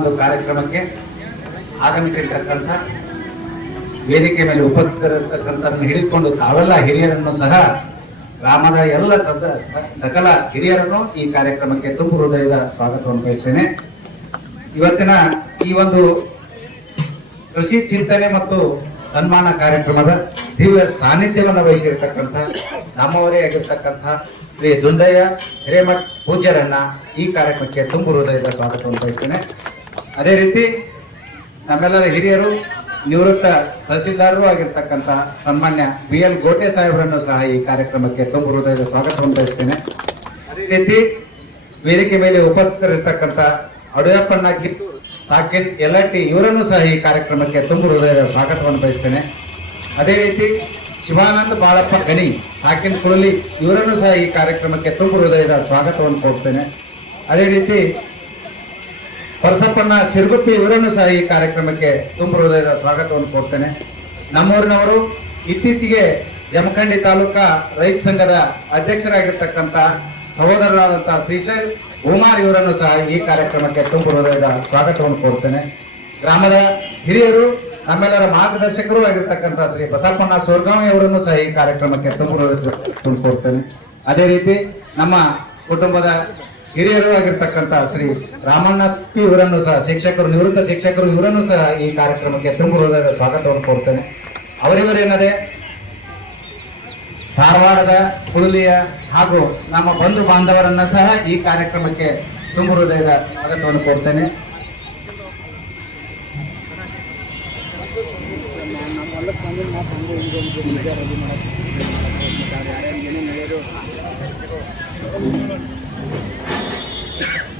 ಒಂದು ಕಾರ್ಯಕ್ರಮಕ್ಕೆ ಆಗಮಿಸಿರ್ತಕ್ಕಂಥ ವೇದಿಕೆ ಮೇಲೆ ಉಪಸ್ಥಿತರಿರ್ತಕ್ಕಂಥ ಹಿಡಿದುಕೊಂಡು ತಾವೆಲ್ಲ ಹಿರಿಯರನ್ನು ಸಹ ಗ್ರಾಮದ ಎಲ್ಲ ಸದ ಸಕಲ ಹಿರಿಯರನ್ನು ಈ ಕಾರ್ಯಕ್ರಮಕ್ಕೆ ತುಂಬ ಹೃದಯದ ಸ್ವಾಗತವನ್ನು ಬಯಸ್ತೇನೆ. ಇವತ್ತಿನ ಈ ಒಂದು ಕೃಷಿ ಚಿಂತನೆ ಮತ್ತು ಸನ್ಮಾನ ಕಾರ್ಯಕ್ರಮದ ದಿವ್ಯ ಸಾನ್ನಿಧ್ಯವನ್ನು ವಹಿಸಿರ್ತಕ್ಕಂಥ ನಮ್ಮವರೇ ಆಗಿರ್ತಕ್ಕಂಥ ಶ್ರೀ ದುಂಡಯ್ಯ ಹಿರೇಮಠ್ ಪೂಜ್ಯರನ್ನ ಈ ಕಾರ್ಯಕ್ರಮಕ್ಕೆ ತುಂಬು ಹೃದಯದ ಸ್ವಾಗತವನ್ನು ಬಯಸ್ತೇನೆ. ಅದೇ ರೀತಿ ನಮ್ಮೆಲ್ಲರ ಹಿರಿಯರು, ನಿವೃತ್ತ ತಹಸೀಲ್ದಾರರು ಆಗಿರ್ತಕ್ಕಂಥ ಸನ್ಮಾನ್ಯ ಬಿ ಎಲ್ ಗೋಟೆ ಸಾಹೇಬರನ್ನು ಸಹ ಈ ಕಾರ್ಯಕ್ರಮಕ್ಕೆ ತುಂಬು ಸ್ವಾಗತವನ್ನು ಬಯಸ್ತೇನೆ ಅದೇ ರೀತಿ ವೇದಿಕೆ ಮೇಲೆ ಉಪಸ್ಥಿತರಿರ್ತಕ್ಕಂಥ ಅಡುಯಪ್ಪಣ್ಣ ಕಿತ್ತು ಸಾಕಿನ್ ಟಿ ಇವರನ್ನು ಸಹ ಈ ಕಾರ್ಯಕ್ರಮಕ್ಕೆ ತುಂಬು ಹೃದಯದ ಸ್ವಾಗತವನ್ನು ಬಯಸ್ತೇನೆ ಅದೇ ರೀತಿ ಶಿವಾನಂದ ಬಾಳಪ್ಪ ಗಣಿ ಸಾಕಿನ್ ಕುಳಲಿ ಇವರನ್ನು ಸಹ ಈ ಕಾರ್ಯಕ್ರಮಕ್ಕೆ ತುಂಬ ಹೃದಯದ ಸ್ವಾಗತವನ್ನು ಕೊಡ್ತೇನೆ ಅದೇ ರೀತಿ ಪರಸಪ್ಪಣ್ಣ ಸಿರುಗುಪ್ಪಿ ಇವರನ್ನು ಸಹ ಈ ಕಾರ್ಯಕ್ರಮಕ್ಕೆ ತುಂಬ ಹೃದಯದ ಸ್ವಾಗತವನ್ನು ಕೊಡ್ತೇನೆ ನಮ್ಮೂರಿನವರು ಇತ್ತೀಚೆಗೆ ಜಮಖಂಡಿ ತಾಲೂಕಾ ರೈತ ಸಂಘದ ಅಧ್ಯಕ್ಷರಾಗಿರ್ತಕ್ಕಂಥ ಸಹೋದರರಾದಂತಹ ಶ್ರೀಶೈಲ್ ಉಮಾರ್ ಇವರನ್ನು ಸಹ ಈ ಕಾರ್ಯಕ್ರಮಕ್ಕೆ ತುಂಬ ಹೃದಯದ ಸ್ವಾಗತವನ್ನು ಕೊಡ್ತೇನೆ ಗ್ರಾಮದ ಹಿರಿಯರು, ನಮ್ಮೆಲ್ಲರ ಮಾರ್ಗದರ್ಶಕರು ಆಗಿರ್ತಕ್ಕಂಥ ಶ್ರೀ ಬಸಪ್ಪಣ್ಣ ಸೋರ್ಗಾವಿ ಅವರನ್ನು ಸಹ ಈ ಕಾರ್ಯಕ್ರಮಕ್ಕೆ ತುಂಬ ಹೃದಯದ ತುಂಬಿಕೊಡ್ತೇನೆ ಅದೇ ರೀತಿ ನಮ್ಮ ಕುಟುಂಬದ ಹಿರಿಯರು ಆಗಿರ್ತಕ್ಕಂಥ ಶ್ರೀ ರಾಮಣ್ಣ ಪಿ ಇವರನ್ನು ಸಹ, ಶಿಕ್ಷಕರು, ನಿವೃತ್ತ ಶಿಕ್ಷಕರು ಇವರನ್ನು ಸಹ ಈ ಕಾರ್ಯಕ್ರಮಕ್ಕೆ ತುಂಬ ಹೃದಯದ ಸ್ವಾಗತವನ್ನು ಕೊಡ್ತೇನೆ ಅವರಿವರೇನದೆ ಧಾರವಾಡದ ಹುಡುಲಿಯ ಹಾಗೂ ನಮ್ಮ ಬಂಧು ಬಾಂಧವರನ್ನ ಸಹ ಈ ಕಾರ್ಯಕ್ರಮಕ್ಕೆ ತುಂಬ ಹೃದಯದ ಸ್ವಾಗತವನ್ನು ಕೊಡ್ತೇನೆ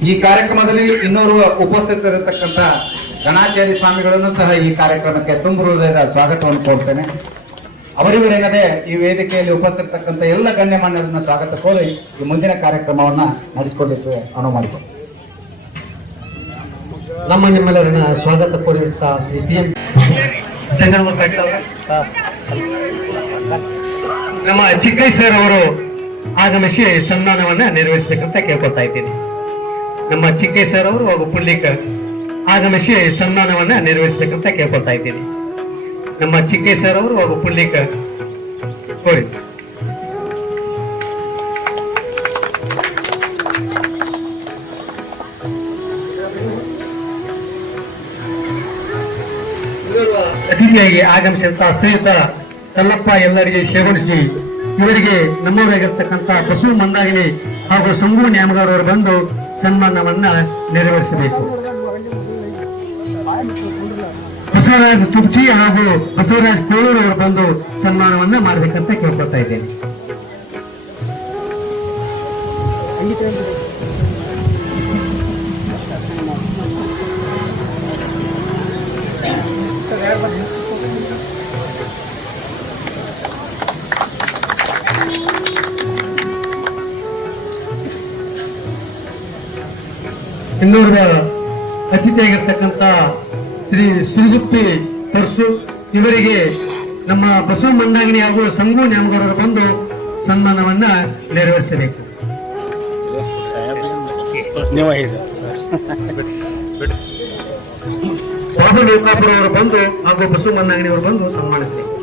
ಈ ಕಾರ್ಯಕ್ರಮದಲ್ಲಿ ಇನ್ನೂರು ಉಪಸ್ಥಿತರಿರತಕ್ಕಂಥ ಗಣಾಚಾರಿ ಸ್ವಾಮಿಗಳನ್ನು ಸಹ ಈ ಕಾರ್ಯಕ್ರಮಕ್ಕೆ ತುಂಬ ಹೃದಯದ ಸ್ವಾಗತವನ್ನು ಕೊಡ್ತೇನೆ ಅವರಿವರೆಗದೆ ಈ ವೇದಿಕೆಯಲ್ಲಿ ಉಪಸ್ಥಿತಕ್ಕಂಥ ಎಲ್ಲ ಗಣ್ಯಮಾನ್ಯರನ್ನ ಸ್ವಾಗತ ಕೋರಿ ಈ ಮುಂದಿನ ಕಾರ್ಯಕ್ರಮವನ್ನ ನಡೆಸಿಕೊಂಡಿದ್ದೇವೆ ಅನುವು ಮಾಡಿಕೊಂಡು. ನಮ್ಮ ನಿಮ್ಮೆಲ್ಲರನ್ನ ಸ್ವಾಗತ ಕೋರಿರುತ್ತ ಶ್ರೀ ಪಿ ಎಂ ನಮ್ಮ ಚಿಕ್ಕೈ ಸರ್ ಅವರು ಆಗಮಿಸಿ ಸನ್ಮಾನವನ್ನ ನಿರ್ವಹಿಸಬೇಕಂತ ಕೇಳ್ಕೊತಾ ಇದ್ದೀನಿ. ನಮ್ಮ ಚಿಕ್ಕೈ ಸರ್ ಅವರು ಹಾಗೂ ಪುಳ್ಳಿಕ ಆಗಮಿಸಿ ಸನ್ಮಾನವನ್ನ ನೆರವೇರಿಸಬೇಕಂತ ಕೇಳ್ಕೊಳ್ತಾ ಇದ್ದೀನಿ ನಮ್ಮ ಚಿಕ್ಕೈ ಸರ್ ಅವರು ಹಾಗೂ ಪುಳ್ಳಿಕ ಕೋರಿ ಅತಿಥಿಯಾಗಿ ಆಗಮಿಸಿದಂತಹ ಶ್ರೀಯುತ ಕಲ್ಲಪ್ಪ ಎಲ್ಲರಿಗೆ ಸೇವನಿಸಿ ಇವರಿಗೆ ನಮ್ಮವರಾಗಿರ್ತಕ್ಕಂಥ ಬಸವ ಮಂದಾಗಿನಿ ಹಾಗೂ ಸಂಗೂ ನ್ಯಾಮಗಾರವರು ಬಂದು ಸನ್ಮಾನವನ್ನ ನೆರವೇರಿಸಬೇಕು. ಬಸವರಾಜ್ ತುರ್ಚಿ ಹಾಗೂ ಬಸವರಾಜ್ ಕೋಳೂರ್ ಅವರು ಬಂದು ಸನ್ಮಾನವನ್ನ ಮಾಡಬೇಕಂತ ಕೇಳ್ಕೊತಾ ಇದ್ದೇನೆ. ಇನ್ನೋರ್ವ ಅತಿಥಿಯಾಗಿರ್ತಕ್ಕಂಥ ಶ್ರೀ ಸುರಿಗುಪ್ಪಿ ಪರ್ಸು ಇವರಿಗೆ ನಮ್ಮ ಬಸವ ಮಂದಾಗಿನಿ ಹಾಗೂ ಸಂಗು ನ್ಯಾಮಗೌಡರು ಬಂದು ಸನ್ಮಾನವನ್ನ ನೆರವೇರಿಸಬೇಕು. ಬಾಬು ಲೋಕಾಪುರ ಅವರು ಬಂದು ಹಾಗೂ ಬಸವ ಮಂದಾಗಿನಿ ಅವರು ಬಂದು ಸನ್ಮಾನಿಸಬೇಕು.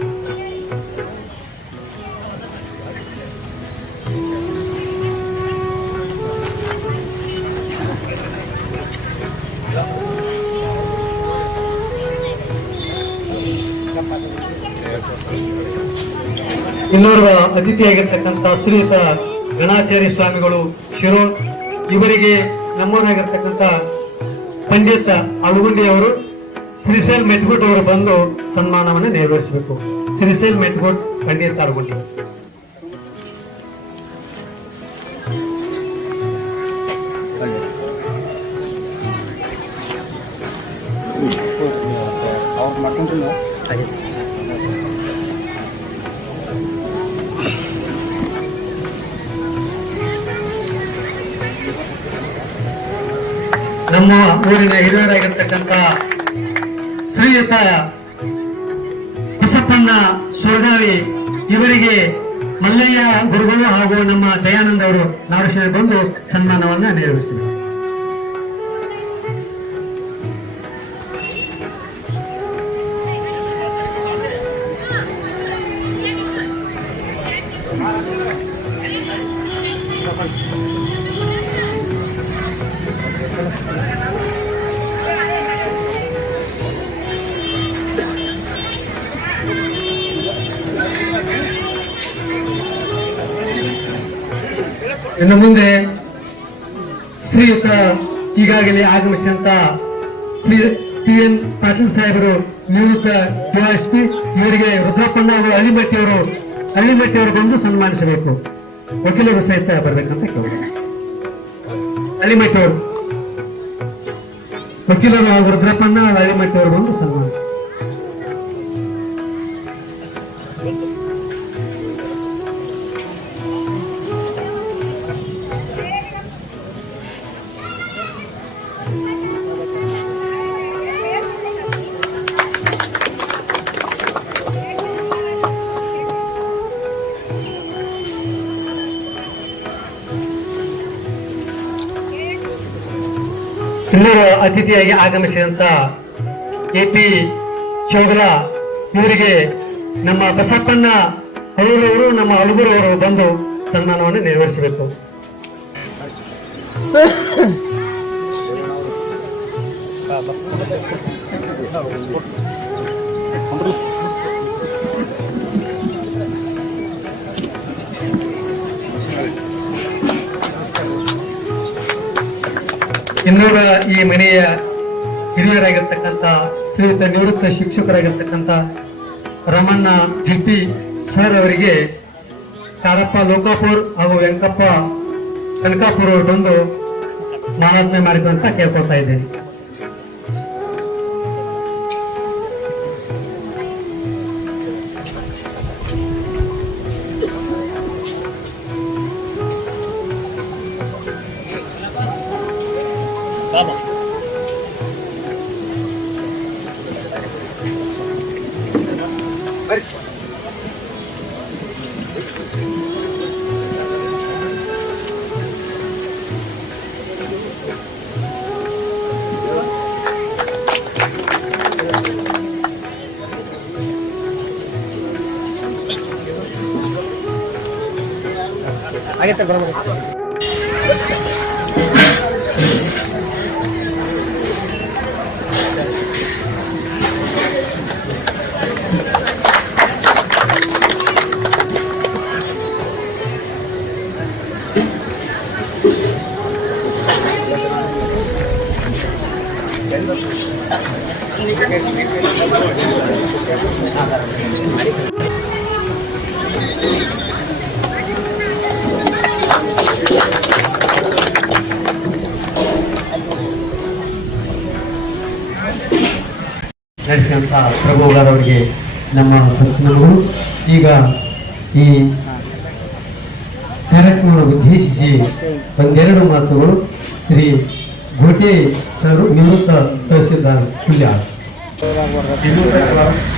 ಇನ್ನೋರ್ವ ಅತಿಥಿಯಾಗಿರ್ತಕ್ಕಂಥ ಶ್ರೀಯುತ ಗಣಾಚಾರ್ಯ ಸ್ವಾಮಿಗಳು ಶಿರೋ ಇವರಿಗೆ ನಮ್ಮವರಾಗಿರ್ತಕ್ಕಂಥ ಪಂಡಿತ ಅಳಗುಂಡಿ ಅವರು ಶ್ರೀಶೈಲ್ ಮೆಟ್ಗುಟ್ ಅವರು ಬಂದು ಸನ್ಮಾನವನ್ನು ನೆರವೇರಿಸಬೇಕು ಶ್ರೀಶೈಲ್ ಮೆಟ್ಗುಟ್ ಪಂಡಿತ ಅಳಗುಂಡಿ ಅವ್ರು ಮಾಡ್ಕೊಂಡ್ರಿ ನಮ್ಮ ಊರಿನ ಹಿರಿಯರಾಗಿರ್ತಕ್ಕಂಥ ಶ್ರೀಯುತ ಬಸಪ್ಪಣ್ಣ ಸೋಗಾವಿ ಇವರಿಗೆ ಮಲ್ಲಯ್ಯ ಗುರುಗಳು ಹಾಗೂ ನಮ್ಮ ದಯಾನಂದ ಅವರು ನಾರಶಿಗೆ ಬಂದು ಸನ್ಮಾನವನ್ನು ನೆರವೇರಿಸಿದರು. ಇನ್ನು ಮುಂದೆ ಶ್ರೀಯುತ ಈಗಾಗಲೇ ಆಗಮಿಸಿದಂತ ಶ್ರೀ ಪಿ ಎನ್ ಪಾಟೀಲ್ ಸಾಹೇಬರು ನಿವೃತ್ತ ಡಿವೈಎಸ್ಪಿ ಇವರಿಗೆ ರುದ್ರಪ್ಪಣ್ಣ ಅವರು ಅಳಿಮಟ್ಟಿಯವರು ಅಳಿಮಟ್ಟಿಯವರು ಬಂದು ಸನ್ಮಾನಿಸಬೇಕು. ವಕೀಲರು ಸಹಿತ ಬರ್ಬೇಕಂತ ಕೇಳಿದೆ. ಅಳಿಮಟ್ಟಿಯವರು ವಕೀಲರು ರುದ್ರಪ್ಪಣ್ಣ ಹಳ್ಳಿಮಟ್ಟಿ ಅವರು ಬಂದು ಸನ್ಮಾನ ಅತಿಥಿಯಾಗಿ ಆಗಮಿಸಿದಂತ ಎ ಪಿ ಚೌಗಲ ಇವರಿಗೆ ನಮ್ಮ ಬಸಪ್ಪಣ್ಣ ಅವರು ನಮ್ಮ ಅಳುಗೂರು ಬಂದು ಸನ್ಮಾನವನ್ನು ನೆರವೇರಿಸಬೇಕು. ಇನ್ನೂರ ಈ ಮನೆಯ ಹಿರಿಯರಾಗಿರ್ತಕ್ಕಂಥ ಶ್ರೀಯುತ ನಿವೃತ್ತ ಶಿಕ್ಷಕರಾಗಿರ್ತಕ್ಕಂಥ ರಮಣ್ಣ ಜಿಪಿ ಸರ್ ಅವರಿಗೆ ಕಾರಪ್ಪ ಲೋಕಾಪುರ್ ಹಾಗೂ ವೆಂಕಪ್ಪ ಕನಕಾಪುರ್ ಅವರು ಬಂದು ಮಾನಾತ್ಮೆ ಮಾಡಿದ್ರು ಅಂತ ಕೇಳ್ಕೊತಾ ಇದ್ದೇನೆ ಆಗೈತೆ ಬರೋಬರಿ ನಡೆಸಿದಂಥ ಪ್ರಭುಗಳವರಿಗೆ ನಮ್ಮ ಪ್ರಶ್ನಗಳು ಈಗ ಈ ಕಾರ್ಯಕ್ರಮವನ್ನು ಉದ್ದೇಶಿಸಿ ಒಂದೆರಡು ಮಾತುಗಳು. ಶ್ರೀ ಗೋಟೆ ಸರ್ ನಿವೃತ್ತ ತಹಸೀಲ್ದಾರ್ ನಿವೃತ್ತ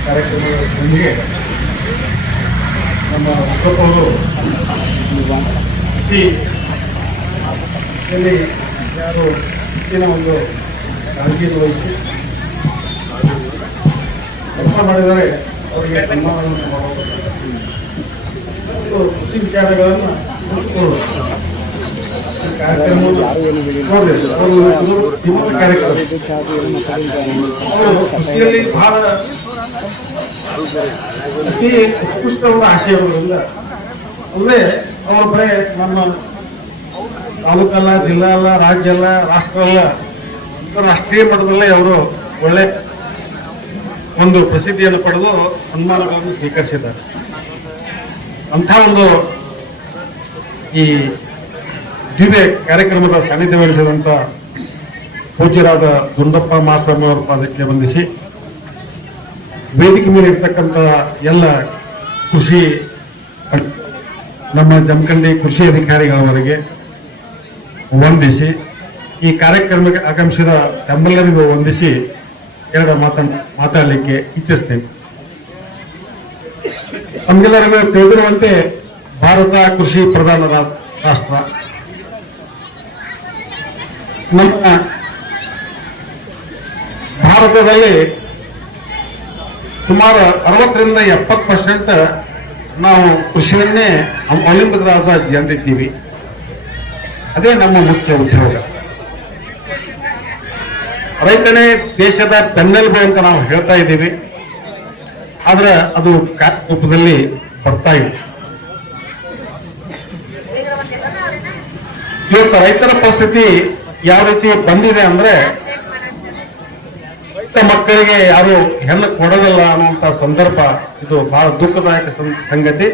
ಕಾರ್ಯಕ್ರಮದೊಂದಿಗೆ ನಮ್ಮ ಬಸಪ್ಪವರು ಅತಿ ಇಲ್ಲಿ ಯಾರು ಹೆಚ್ಚಿನ ಒಂದು ಕಾಳಜಿಯನ್ನು ವಹಿಸಿ ಕೆಲಸ ಮಾಡಿದರೆ ಅವರಿಗೆ ಸನ್ಮಾನವನ್ನು ಮಾಡಬೇಕು ಕೃಷಿ ವಿಚಾರಗಳನ್ನು ಕೃಷಿಯಲ್ಲಿ ಬಹಳ ಅತಿ ಉತ್ಕೃಷ್ಟವಾದ ಆಶಯಗಳಿಂದ ಅಲ್ಲದೆ ಅವರ ಬರೇ ನಮ್ಮ ತಾಲೂಕಲ್ಲ ಜಿಲ್ಲಾ ಅಲ್ಲ ರಾಜ್ಯ ಅಲ್ಲ ರಾಷ್ಟ್ರ ಅಲ್ಲ ಅಂತಾರಾಷ್ಟ್ರೀಯ ಮಟ್ಟದಲ್ಲೇ ಅವರು ಒಳ್ಳೆ ಒಂದು ಪ್ರಸಿದ್ಧಿಯನ್ನು ಪಡೆದು ಸನ್ಮಾನಗಳನ್ನು ಸ್ವೀಕರಿಸಿದ್ದಾರೆ. ಅಂಥ ಒಂದು ಈ ದಿವ್ಯ ಕಾರ್ಯಕ್ರಮದ ಸಾನ್ನಿಧ್ಯ ವಹಿಸಿದಂಥ ಪೂಜ್ಯರಾದ ದುಂಡಪ್ಪ ಮಾಸ್ವಾಮಿ ಅವರ ಪಾದಕ್ಕೆ ವಂದಿಸಿ, ವೇದಿಕೆ ಮೇಲೆ ಇರ್ತಕ್ಕಂಥ ಎಲ್ಲ ಕೃಷಿ ನಮ್ಮ ಜಮಖಂಡಿ ಕೃಷಿ ಅಧಿಕಾರಿಗಳವರೆಗೆ ವಂದಿಸಿ, ಈ ಕಾರ್ಯಕ್ರಮಕ್ಕೆ ಆಗಮಿಸಿದ ತಮ್ಮೆಲ್ಲರಿಗೂ ವಂದಿಸಿ ಎರಡು ಮಾತಾ ಮಾತಾಡಲಿಕ್ಕೆ ಇಚ್ಛಿಸ್ತೇನೆ. ನಮಗೆಲ್ಲರಿಗೂ ತಿಳಿದಿರುವಂತೆ ಭಾರತ ಕೃಷಿ ಪ್ರಧಾನ ರಾಷ್ಟ್ರ. ನಮ್ಮ ಭಾರತದಲ್ಲಿ ಸುಮಾರು ಅರವತ್ತರಿಂದ ಎಪ್ಪತ್ತು ಪರ್ಸೆಂಟ್ ನಾವು ಕೃಷಿಯನ್ನೇ ಅವಲಂಬಿತರಾದ ಜನರಿದ್ದೀವಿ ಅದೇ ನಮ್ಮ ಮುಖ್ಯ ಉದ್ಯೋಗ. ರೈತನೇ ದೇಶದ ಬೆನ್ನೆಲುಬು ಅಂತ ನಾವು ಹೇಳ್ತಾ ಇದ್ದೀವಿ. ಆದ್ರೆ ಅದು ರೂಪದಲ್ಲಿ ಬರ್ತಾ ಇದೆ ಇವತ್ತು ರೈತರ ಪರಿಸ್ಥಿತಿ ಯಾವ ರೀತಿ ಬಂದಿದೆ ಅಂದ್ರೆ ಮಕ್ಕಳಿಗೆ ಯಾರು ಹೆಣ್ಣು ಕೊಡೋದಿಲ್ಲ ಅನ್ನುವಂತ ಸಂದರ್ಭ, ಇದು ಬಹಳ ದುಃಖದಾಯಕ ಸಂಗತಿ.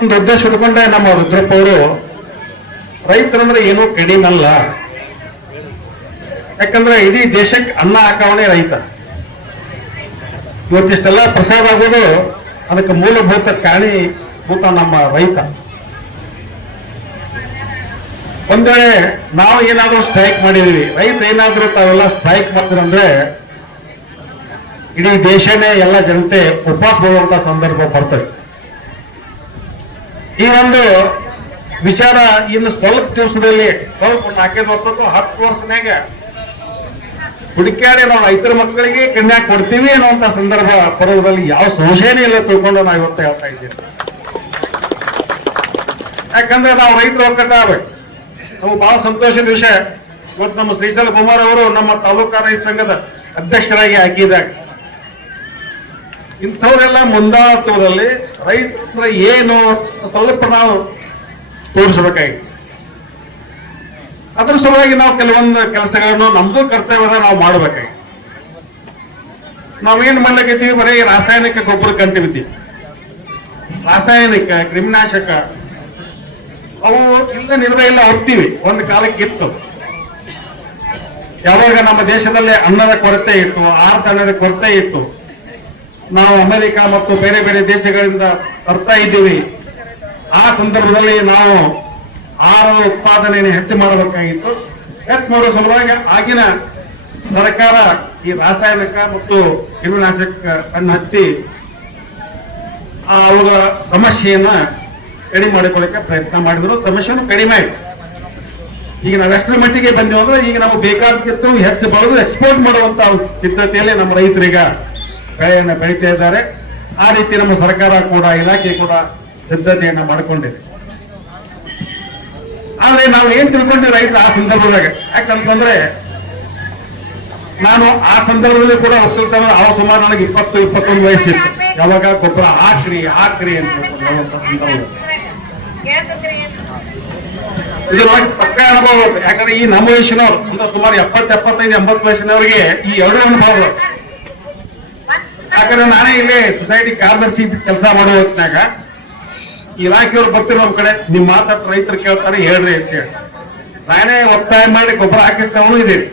ಒಂದು ಉದ್ದೇಶ ಇಟ್ಕೊಂಡೆ ನಮ್ಮ ರುದ್ರಪ್ಪ ಅವರು, ರೈತರಂದ್ರೆ ಏನೂ ಕಡಿಮಲ್ಲ ಯಾಕಂದ್ರೆ ಇಡೀ ದೇಶಕ್ಕೆ ಅನ್ನ ಹಾಕವನೇ ರೈತ. ಇವತ್ತಿಷ್ಟೆಲ್ಲ ಪ್ರಸಾದ ಆಗೋದು ಅದಕ್ಕೆ ಮೂಲಭೂತ ಕಾರಣೀಭೂತ ನಮ್ಮ ರೈತ. ಒಂದ್ ವೇಳೆ ನಾವು ಏನಾದ್ರೂ ಸ್ಟ್ರೈಕ್ ಮಾಡಿದೀವಿ. ರೈತ ಏನಾದರೂ ತಾವೆಲ್ಲ ಸ್ಟ್ರೈಕ್ ಮಾಡ್ತೀರಂದ್ರೆ ಇಡೀ ದೇಶನೇ ಎಲ್ಲ ಜನತೆ ಉಪವಾಸ ಬರುವಂತ ಸಂದರ್ಭ ಬರ್ತದೆ. ಈ ಒಂದು ವಿಚಾರ ಇನ್ನು ಸ್ವಲ್ಪ ದಿವಸದಲ್ಲಿ ಸ್ವಲ್ಪ ನಾಲ್ಕೈದು ವರ್ಷಕ್ಕೂ ಹತ್ತು ವರ್ಷನಾಗ ಹುಡುಕಾಡಿ ನಾವು ರೈತರ ಮಕ್ಕಳಿಗೆ ಕನ್ಯಾ ಕೊಡ್ತೀವಿ ಅನ್ನುವಂತ ಸಂದರ್ಭ ಬರೋದ್ರಲ್ಲಿ ಯಾವ ಸಂಶಯನೇ ಇಲ್ಲ ತಿಳ್ಕೊಂಡು ನಾವು ಇವತ್ತು ಹೇಳ್ತಾ ಇದ್ದೀವಿ. ಯಾಕಂದ್ರೆ ನಾವು ರೈತರು ಒಕ್ಕಟ್ಟಾಗಬೇಕು ನಾವು ಬಹಳ ಸಂತೋಷದ ವಿಷಯ. ಇವತ್ತು ನಮ್ಮ ಶ್ರೀಶೈಲ ಕುಮಾರ್ ಅವರು ನಮ್ಮ ತಾಲೂಕಾ ರೈತ ಸಂಘದ ಅಧ್ಯಕ್ಷರಾಗಿ ಹಾಕಿದಾಗ ಇಂಥವರೆಲ್ಲ ಮುಂದಾಳತ್ವದಲ್ಲಿ ರೈತರ ಏನು ಸ್ವಲ್ಪ ನಾವು ತೋರಿಸಬೇಕಾಗಿ ಅದ್ರ ಸಲುವಾಗಿ ನಾವು ಕೆಲವೊಂದು ಕೆಲಸಗಳನ್ನು ನಮ್ದು ಕರ್ತವ್ಯದ ನಾವು ಮಾಡಬೇಕಾಗಿ ನಾವೇನ್ ಮಾಡ್ಲಿಕ್ಕೆ ಬರೀ ರಾಸಾಯನಿಕ ಗೊಬ್ಬರ ಕಂಟಿ ರಾಸಾಯನಿಕ, ಕ್ರಿಮಿನಾಶಕ ಅವು ಇಲ್ಲ ನಿರ್ದಯ ಇಲ್ಲ, ಹೊರ್ತೀವಿ. ಒಂದು ಕಾಲಕ್ಕೆ ಇತ್ತು. ಯಾವಾಗ ನಮ್ಮ ದೇಶದಲ್ಲಿ ಅನ್ನದ ಕೊರತೆ ಇತ್ತು ಆಹಾರ ಅನ್ನದ ಕೊರತೆ ಇತ್ತು, ನಾವು ಅಮೆರಿಕ ಮತ್ತು ಬೇರೆ ಬೇರೆ ದೇಶಗಳಿಂದ ತರ್ತಾ ಇದ್ದೀವಿ. ಆ ಸಂದರ್ಭದಲ್ಲಿ ನಾವು ಆಹಾರ ಉತ್ಪಾದನೆಯನ್ನು ಹೆಚ್ಚು ಮಾಡಬೇಕಾಗಿತ್ತು. ಹೆಚ್ಚು ಮಾಡುವ ಸಲುವಾಗಿ ಆಗಿನ ಸರ್ಕಾರ ಈ ರಾಸಾಯನಿಕ ಮತ್ತು ಕ್ರಿಮಿನಾಶಕ ಆ ಅವರ ಸಮಸ್ಯೆಯನ್ನ ಕಡಿಮೆ ಮಾಡಿಕೊಳ್ಳಕ್ಕೆ ಪ್ರಯತ್ನ ಮಾಡಿದ್ರು. ಸಮಸ್ಯೆನೂ ಕಡಿಮೆ ಆಯ್ತು. ಈಗ ನಾವು ಎಷ್ಟರ ಮಟ್ಟಿಗೆ ಬಂದೆವು ಅಂದ್ರೆ ಈಗ ನಾವು ಬೇಕಾದಕ್ಕಿಂತ ಹೆಚ್ಚು ಬೆಳೆದು ಎಕ್ಸ್ಪೋರ್ಟ್ ಮಾಡುವಂತ ಸಿದ್ಧತೆಯಲ್ಲಿ ನಮ್ಮ ರೈತರೀಗ ಬೆಳೆಯನ್ನು ಬೆಳೀತಾ ಇದ್ದಾರೆ. ಆ ರೀತಿ ನಮ್ಮ ಸರ್ಕಾರ ಕೂಡ, ಇಲಾಖೆ ಕೂಡ ಸಿದ್ಧತೆಯನ್ನ ಮಾಡಿಕೊಂಡಿದೆ. ಆದ್ರೆ ನಾವು ಏನ್ ತಿಳ್ಕೊಂಡ್ವಿ ರೈತ ಆ ಸಂದರ್ಭದಾಗ? ಯಾಕಂತಂದ್ರೆ ನಾನು ಆ ಸಂದರ್ಭದಲ್ಲಿ ಕೂಡ ಒಕ್ಕಲ್ತನ ಅವ ಸುಮಾರು ನನಗೆ ಇಪ್ಪತ್ತು, ಇಪ್ಪತ್ತೊಂದು ವಯಸ್ಸಿತ್ತು. ಯಾವಾಗ ಗೊಬ್ಬರ ಹಾಕ್ರಿ ಹಾಕ್ರಿ ಅಂತ ಸಂದರ್ಭದಲ್ಲಿ ಇದು ಅನುಭವ. ಯಾಕಂದ್ರೆ ಈ ನಮ್ಮ ವಯಸ್ಸಿನವ್ರು, ಅಂದ್ರೆ ಸುಮಾರು ಎಪ್ಪತ್ ಎಪ್ಪತ್ತೈದು, ಎಂಬತ್ತು ವಯಸ್ಸಿನವ್ರಿಗೆ ಈ ಎರಡು ಅನುಭವ. ಯಾಕಂದ್ರೆ ನಾನೇ ಇಲ್ಲಿ ಸೊಸೈಟಿ ಕಾರ್ಯದರ್ಶಿ ಕೆಲಸ ಮಾಡೋ ಹೊತ್ತಿನಾಗ ಇಲಾಖೆಯವ್ರು ಬರ್ತಿರೋ ನಮ್ ಕಡೆ ನಿಮ್ ಮಾತಾಡ್ ರೈತರು ಕೇಳ್ತಾರೆ, ಹೇಳ್ರಿ ಅಂತ ಹೇಳಿ. ನಾನೇ ಒತ್ತಾಯ ಮಾಡಿ ಗೊಬ್ಬರ ಹಾಕಿಸ್ತಾವನು ಇದೀನಿ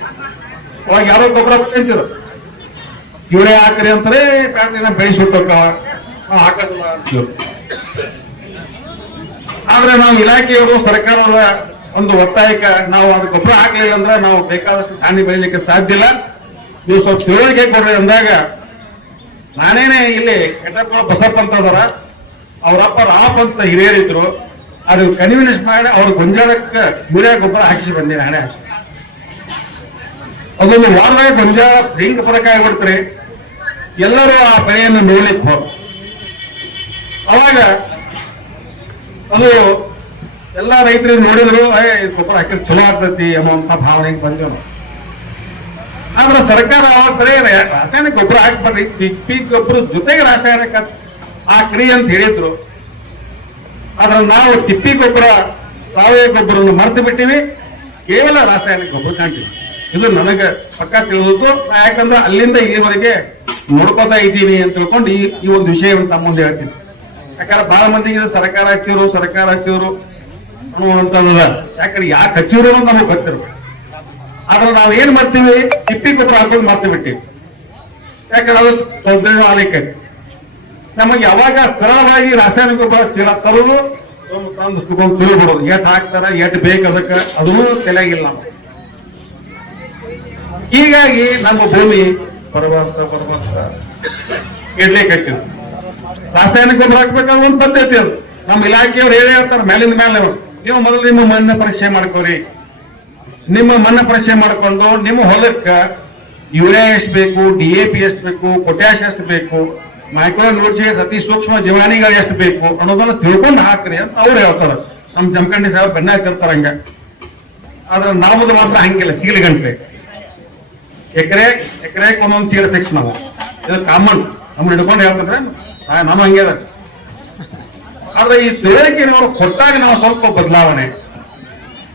ಅವಾಗ ಯಾರೋ ಗೊಬ್ಬರ ತಿಂತಿದ್ರು ಇವರೇ ಹಾಕ್ರಿ ಅಂತಾರೆ ಬೆಳೆಸಿ ಹಾಕೋದಿಲ್ಲ ಅಂತೀವಿ ಆದ್ರೆ ನಾವು ಇಲಾಖೆಯವರು ಸರ್ಕಾರದ ಒಂದು ಒತ್ತಾಯಕ್ಕೆ ನಾವು ಅದು ಗೊಬ್ಬರ ಹಾಕ್ಲಿಲ್ಲ ಅಂದ್ರೆ ನಾವು ಬೇಕಾದಷ್ಟು ಧಾನ್ಯ ಬೆಳಿಲಿಕ್ಕೆ ಸಾಧ್ಯ ಇಲ್ಲ. ನೀವು ಸ್ವಲ್ಪ ತಿಳುವಳಿಕೆ ಕೊಡ್ರಿ ಅಂದಾಗ ನಾನೇನೆ ಇಲ್ಲಿ ಕೆಟ್ಟಪ್ಪ ಬಸಪ್ಪ ಅಂತ ಅದರ. ಅವರಪ್ಪ ರಾಮಪ್ಪ ಅಂತ ಹಿರಿಯರಿದ್ರು. ಅದು ಕನ್ವಿನ್ಸ್ ಮಾಡಿ ಅವ್ರ ಗೊಂಜಾಳಕ್ಕೆ ಯೂರಿಯಾ ಗೊಬ್ಬರ ಹಾಕಿಸಿ ಬಂದೆ ನಾನೇ. ಅದೊಂದು ವಾರದಾಗ ಗೊಂಜಾಳ ಪರಕ ಆಗ್ಬಿಡ್ತ್ರಿ ಎಲ್ಲರೂ ಆ ಬೆಳೆಯನ್ನು ನೋಡ್ಲಿಕ್ಕೆ ಹೋದ್ರು. ಅವಾಗ ಅದು, ಎಲ್ಲ ರೈತರು ನೋಡಿದ್ರು ಗೊಬ್ಬರ ಹಾಕಿದ್ರೆ ಚಲೋ ಆಗ್ತೈತಿ ಎಂಬಂತ ಭಾವನೆಗೆ ಬಂದೇವು. ಆದ್ರೆ ಸರ್ಕಾರ ಅವಾಗ ರಾಸಾಯನಿಕ ಗೊಬ್ಬರ ಹಾಕ್ಬಾರ್ರಿ ಪಿಕ್ ಪಿಕ್ ಗೊಬ್ಬರ ಜೊತೆಗೆ ರಾಸಾಯನಿಕ ಹಾಕ್ರಿ ಅಂತ ಹೇಳಿದ್ರು. ಆದ್ರೆ ನಾವು ತಿಪ್ಪಿ ಗೊಬ್ಬರ, ಸಾವಯವ ಗೊಬ್ಬರವನ್ನು ಮರೆತು ಬಿಟ್ಟಿವಿ, ಕೇವಲ ರಾಸಾಯನಿಕ ಗೊಬ್ಬರ ಕಾಣ್ತೀವಿ ಇದು ನನಗೆ ಪಕ್ಕ ತಿಳಿದು ಯಾಕಂದ್ರೆ ಅಲ್ಲಿಂದ ಇಲ್ಲಿವರೆಗೆ ನೋಡ್ಕೋತಾ ಇದ್ದೀನಿ ಅಂತ ತಿಳ್ಕೊಂಡು ಈ ಒಂದು ವಿಷಯವನ್ನು ತಮ್ಮ ಮುಂದೆ ಹೇಳ್ತೀನಿ. ಯಾಕಂದ್ರೆ ಬಹಳ ಮಂದಿಗೆ ಸರ್ಕಾರ ಹಚ್ಚಿದ್ರು ಸರ್ಕಾರ ಹಚ್ಚಿದ್ರು ಅನ್ನುವಂಥದ್ದು ಯಾಕಂದ್ರೆ ಯಾಕೆ ಹಚ್ಚಿದ್ರು ಅಂತ ನಮಗೆ ಗೊತ್ತಿಲ್ಲ. ಆದ್ರೆ ನಾವು ಏನ್ ಮಾಡ್ತೀವಿ? ತಿಪ್ಪಿ ಗೊಬ್ಬರ ಹಾಕೋದು ಮಾಡ್ತೀವಿ. ಬಿಟ್ಟಿವಿ ಯಾಕಂದ್ರೆ ಅದು ತೊಂದರೆ ಆಲಿಕ್ಕೆ ನಮಗೆ ಯಾವಾಗ ಸರಳವಾಗಿ ರಾಸಾಯನಿಕ ಗೊಬ್ಬರ ಚೀಲ ತರೋದು ತಂದು ತಿಳಿ ಬಿಡೋದು ಎಟ್ ಹಾಕ್ತಾರ ಎಟ್ ಬೇಕು ಅದಕ್ಕೆ, ಅದೂ ತಲೆಯಾಗಿಲ್ಲ ಹೀಗಾಗಿ ನಮ್ಮ ಭೂಮಿ ಬರುವಂತ ಬರುವಂತ ಇಡ್ಲಿಕ್ಕೆ ರಾಸಾಯನಿಕ ಗೊಬ್ಬರ ಹಾಕ್ಬೇಕಾದ್ರೆ ಒಂದು ಪದ್ಧತಿ ಅದು. ನಮ್ಮ ಇಲಾಖೆಯವ್ರು ಹೇಳಿ ಹೇಳ್ತಾರೆ ಮೇಲಿಂದ ಮೇಲೆ. ನೀವು ಮೊದಲು ನಿಮ್ಮ ಮಣ್ಣ ಪರೀಕ್ಷೆ ಮಾಡ್ಕೋರಿ. ನಿಮ್ಮ ಮಣ್ಣ ಪರೀಕ್ಷೆ ಮಾಡ್ಕೊಂಡು ನಿಮ್ಮ ಹೊಲಕ್ಕ ಯೂರಿಯಾ ಎಷ್ಟು ಬೇಕು, ಡಿ ಎ ಪಿ ಎಷ್ಟು ಬೇಕು ಪೊಟ್ಯಾಶ್ ಎಷ್ಟು ಬೇಕು ಮೈಕ್ರೋ ನ್ಯೂಟ್ರಿಯೆಂಟ್ಸ್ ಅತಿ ಸೂಕ್ಷ್ಮ ಜೀವಾಣಿಗಳು ಎಷ್ಟು ಬೇಕು ಅನ್ನೋದನ್ನ ತಿಳ್ಕೊಂಡು ಹಾಕ್ರಿ ಅಂತ ಅವ್ರು ಹೇಳ್ತಾರೆ. ನಮ್ಮ ಜಮಖಂಡಿ ಸಾಹೇಬ್ ಬೆನ್ನ ಹಾಕಿರ್ತಾರ ಹಂಗ. ಆದ್ರೆ ನಾವು ಮಾತ್ರ ಹಂಗಿಲ್ಲ, ಚೀಲ ಗಂಟ್ಲೆ. ಎಕರೆ ಎಕರೆ ಒಂದೊಂದು ಚೀಲ ಫಿಕ್ಸ್ ನಾವು. ಇದು ಕಾಮನ್ ನಮ್ಗೆ ಹಿಡ್ಕೊಂಡು ಹೇಳ್ತಾರೆ ನಮ್ಮ ಹಂಗೆ ಆದ್ರೆ ಈ ತಿಳುವಳಿಕೆ ನಾವು ಕೊಟ್ಟಾಗ ನಾವು ಸ್ವಲ್ಪ ಬದಲಾವಣೆ.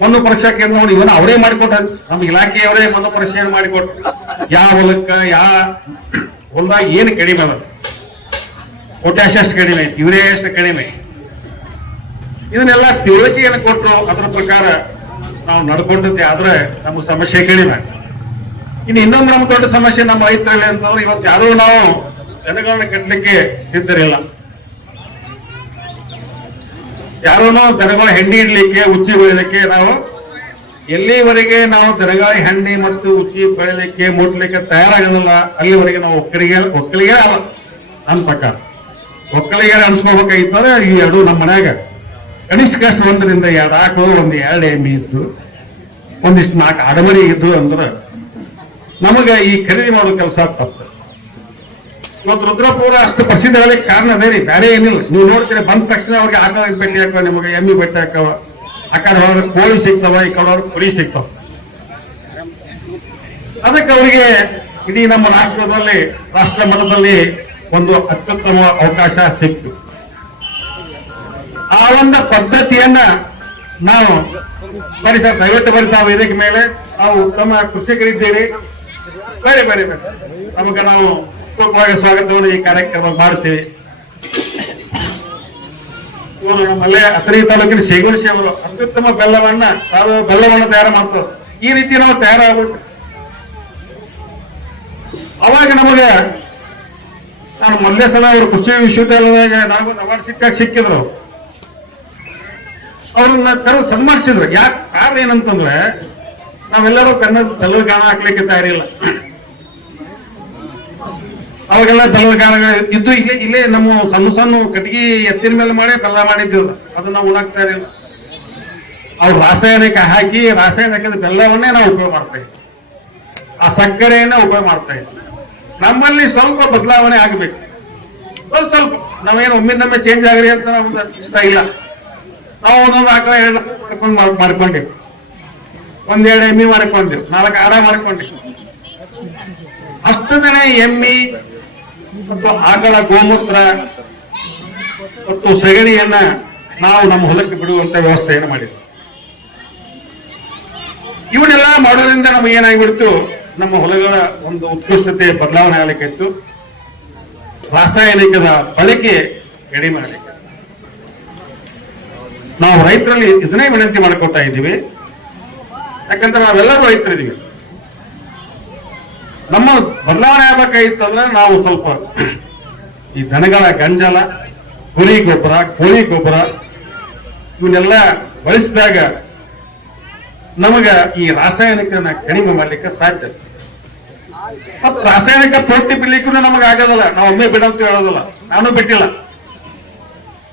ಒಂದು ಪರೀಕ್ಷಾ ನೋಡಿ ಇವನ್ನ ಅವರೇ ಮಾಡಿಕೊಟ್ಟ. ನಮ್ಮ ಇಲಾಖೆಯವರೇ ಒಂದು ಪರೀಕ್ಷೆಯನ್ನು ಮಾಡಿಕೊಟ್ಟು. ಯಾವ ಹೊಲಕ್ಕ, ಯಾವ ಹೊಲದಾಗ ಏನು ಕಡಿಮೆ ಅದ. ಪೊಟ್ಯಾಶ್ ಎಷ್ಟು ಕಡಿಮೆ ಯೂರಿಯಾ ಎಷ್ಟು ಕಡಿಮೆ ಇದನ್ನೆಲ್ಲ ತಿಳುವಳಿಕೆಯನ್ನು ಕೊಟ್ಟು ಅದರ ಪ್ರಕಾರ ನಾವು ನಡ್ಕೊಂಡಿದ್ದೆ, ಆದ್ರೆ ನಮ್ಮ ಸಮಸ್ಯೆ ಕಡಿಮೆ ಇನ್ನು ಇನ್ನೊಂದು ನಮ್ಮ ದೊಡ್ಡ ಸಮಸ್ಯೆ ನಮ್ಮ ರೈತರಲ್ಲಿ ಅಂತಂದ್ರೆ ಇವತ್ತು ಯಾರು ನಾವು ಜನಗಳನ್ನ ಕಟ್ಟಲಿಕ್ಕೆ ಸಿದ್ಧರಿಲ್ಲ. ಯಾರೂ ದನಗಳ ಹೆಂಡಿ ಇಡ್ಲಿಕ್ಕೆ, ಉಚ್ಚಿ ಬೆಳಿಲಿಕ್ಕೆ ನಾವು ಎಲ್ಲಿವರೆಗೆ ನಾವು ದನಗಳ ಹೆಂಡಿ ಮತ್ತು ಉಚ್ಚಿ ಬೆಳಿಲಿಕ್ಕೆ ಮುಟ್ಲಿಕ್ಕೆ ತಯಾರಾಗೋದಿಲ್ಲ ಅಲ್ಲಿವರೆಗೆ ನಾವು ಒಕ್ಕಲಿಗೆ ಒಕ್ಕಲಿಗೆ ಅಲ್ಲ. ನನ್ನ ಪ್ರಕಾರ ಒಕ್ಕಲಿಗೆ ಅನ್ಸ್ಕೋಬೇಕಾಗಿತ್ತಂದ್ರೆ ಈ ಎರಡು ನಮ್ಮ ಮನ್ಯಾಗ ಕನಿಷ್ಠ ಕಷ್ಟ ಒಂದರಿಂದ ಎರಡು ಆಕಳು ಒಂದು ಎರಡು ಎಮ್ಮೆ ಇದ್ದು ಒಂದಿಷ್ಟು ನಾಲ್ಕು ಅಡಮರಿ ಇದ್ದು ಅಂದ್ರೆ ನಮಗೆ ಈ ಖರೀದಿ ಮಾಡೋ ಕೆಲಸ ತಪ್ಪು. ಇವತ್ತು ರುದ್ರಪುರ ಅಷ್ಟು ಪ್ರಸಿದ್ಧ ಕಾರಣ ಅದೇ ರೀ. ಬೇರೆ ಏನಿಲ್ಲ. ನೀವು ನೋಡ್ತೀರಿ, ಬಂದ ತಕ್ಷಣ ಅವ್ರಿಗೆ ಆಕಳ ಭೇಟಿ ಹಾಕವ, ನಿಮಗೆ ಎಮ್ಮಿ ಬೆಟ್ಟ ಹಾಕವ. ಆ ಕಡೆ ಹೋದ್ರೆ ಕೋಳಿ ಸಿಗ್ತಾವ, ಈ ಕಡೆ ಅವ್ರಿಗೆ ಕುರಿ ಸಿಗ್ತಾವ. ಅದಕ್ಕೆ ಅವರಿಗೆ ಇಡೀ ನಮ್ಮ ರಾಷ್ಟ್ರದಲ್ಲಿ, ರಾಷ್ಟ್ರ ಮಟ್ಟದಲ್ಲಿ ಒಂದು ಅತ್ಯುತ್ತಮ ಅವಕಾಶ ಸಿಕ್ತು. ಆ ಒಂದು ಪದ್ಧತಿಯನ್ನ ನಾವು ಬರೀ ಸರ್ ದಯವಿಟ್ಟು ಇದಕ್ಕೆ ಮೇಲೆ ನಾವು ಉತ್ತಮ ಕೃಷಿಕರಿದ್ದೀರಿ. ಬೇರೆ ಬೇರೆ. ನಮಗೆ ನಾವು ಸ್ವಾಗತವನ್ನು ಈ ಕಾರ್ಯಕ್ರಮ ಮಾಡ್ತೀವಿ. ಇವರು ನಮ್ಮಲ್ಲೇ ಅತರಿ ತಾಲೂಕಿನ ಶೇಗುಣಶಿ ಅವರು ಅತ್ಯುತ್ತಮ ಬೆಲ್ಲವನ್ನ ತಾವು ಬೆಲ್ಲವನ್ನ ತಯಾರು ಮಾಡ್ತಾರೆ. ಈ ರೀತಿ ನಾವು ತಯಾರಾಗ್ಬಿಟ್ಟು ಅವಾಗ ನಮಗೆ ನಾನು ಮೊದಲೇ ಸಲ ಅವರು ಕೃಷಿ ವಿಶ್ವವಿದ್ಯಾಲಯದಾಗ ನಾವು ಅವಾರ್ಡ್ ಸಿಕ್ಕಾಗ ಸಿಕ್ಕಿದ್ರು. ಅವ್ರನ್ನ ಕರೆದು ಸನ್ಮಾನಿಸಿದ್ರು. ಯಾಕೆ ಕಾರಣ ಏನಂತಂದ್ರೆ, ನಾವೆಲ್ಲರೂ ಕನ್ನಡ ಗಾನ ಹಾಕ್ಲಿಕ್ಕೆ ತಯಾರಿಲ್ಲ. ಅವಾಗೆಲ್ಲ ಗಾನಗಳು ಇದ್ದು ಇಲ್ಲೇ ಇಲ್ಲೇ ನಮ್ಮ ಸಣ್ಣ ಸಣ್ಣ ಕಟ್ಟಿಗೆ ಎತ್ತಿನ ಮೇಲೆ ಮಾಡಿ ಬೆಲ್ಲ ಮಾಡಿದ್ದೀವಿ ಅದನ್ನ ಉಣಾಕ್ತಾ ಇರಲಿಲ್ಲ ಅವ್ರು ರಾಸಾಯನಿಕ ಹಾಕಿ ರಾಸಾಯನಿಕದ ಬೆಲ್ಲವನ್ನೇ ನಾವು ಉಪಯೋಗ ಮಾಡ್ತಾ ಇದ್ದೀವಿ ಆ ಸಕ್ಕರೆಯನ್ನ ಉಪಯೋಗ ಮಾಡ್ತಾ ಇದ್ದೀವಿ ನಮ್ಮಲ್ಲಿ ಸ್ವಲ್ಪ ಬದಲಾವಣೆ ಆಗಬೇಕು. ಸ್ವಲ್ಪ ಸ್ವಲ್ಪ. ನಾವೇನು ಒಮ್ಮಿಂದೊಮ್ಮೆ ಚೇಂಜ್ ಆಗ್ರಿ ಅಂತ ನಮ್ದು ಇಷ್ಟ ಇಲ್ಲ. ನಾವು ಒಂದೊಂದು ಆಕಳ ಎರಡು ಮಾಡ್ಕೊಂಡು ಮಾಡ್- ಮಾಡ್ಕೊಂಡಿವಿ. ಒಂದೆರಡು ಎಮ್ಮಿ ಮಾಡ್ಕೊಂಡಿವಿ. ನಾಲ್ಕು ಆಡ ಮಾಡ್ಕೊಂಡಿವಿ. ಅಷ್ಟು ಜನ ಎಮ್ಮಿ ಮತ್ತು ಆಕಳ ಗೋಮೂತ್ರ ಮತ್ತು ಸಗಣಿಯನ್ನ ನಾವು ನಮ್ಮ ಹೊಲಕ್ಕೆ ಬಿಡುವಂತ ವ್ಯವಸ್ಥೆಯನ್ನು ಮಾಡಿದ್ವಿ. ಇವನ್ನೆಲ್ಲ ಮಾಡೋದ್ರಿಂದ ನಮಗೆ ಏನಾಗ್ಬಿಡ್ತು? ನಮ್ಮ ಹೊಲಗಳ ಒಂದು ಉತ್ಕೃಷ್ಟತೆ ಬದಲಾವಣೆ ಆಗಲಿಕ್ಕಿತ್ತು. ರಾಸಾಯನಿಕದ ಬಳಕೆ ಕಡಿಮೆ ಆಗಲಿಕ್ಕೆ ನಾವು ರೈತರಲ್ಲಿ ಇದನ್ನೇ ವಿನಂತಿ ಮಾಡ್ಕೊತಾ ಇದ್ದೀವಿ. ಯಾಕಂದ್ರೆ ನಾವೆಲ್ಲರೂ ರೈತರಿದ್ದೀವಿ. ನಮ್ಮ ಬದಲಾವಣೆ ಆಗ್ಬೇಕಾಗಿತ್ತಂದ್ರೆ ನಾವು ಸ್ವಲ್ಪ ಈ ದನಗಳ ಗಂಜಲ, ಕುರಿ ಗೊಬ್ಬರ, ಕೋಳಿ ಗೊಬ್ಬರ ಇವನ್ನೆಲ್ಲ ಬಳಸಿದಾಗ ನಮಗ ಈ ರಾಸಾಯನಿಕನ ಕಡಿಮೆ ಮಾಡ್ಲಿಕ್ಕೆ ಸಾಧ್ಯ. ಮತ್ತ ರಾಸಾಯನಿಕ ತೊಟ್ಟಿ ಬಿಡ್ಲಿಕ್ಕೂ ನಮಗೆ ಆಗೋದಲ್ಲ. ನಾವು ಒಮ್ಮೆ ಬಿಡಂತ ಹೇಳೋದಲ್ಲ. ನಾನು ಬಿಟ್ಟಿಲ್ಲ.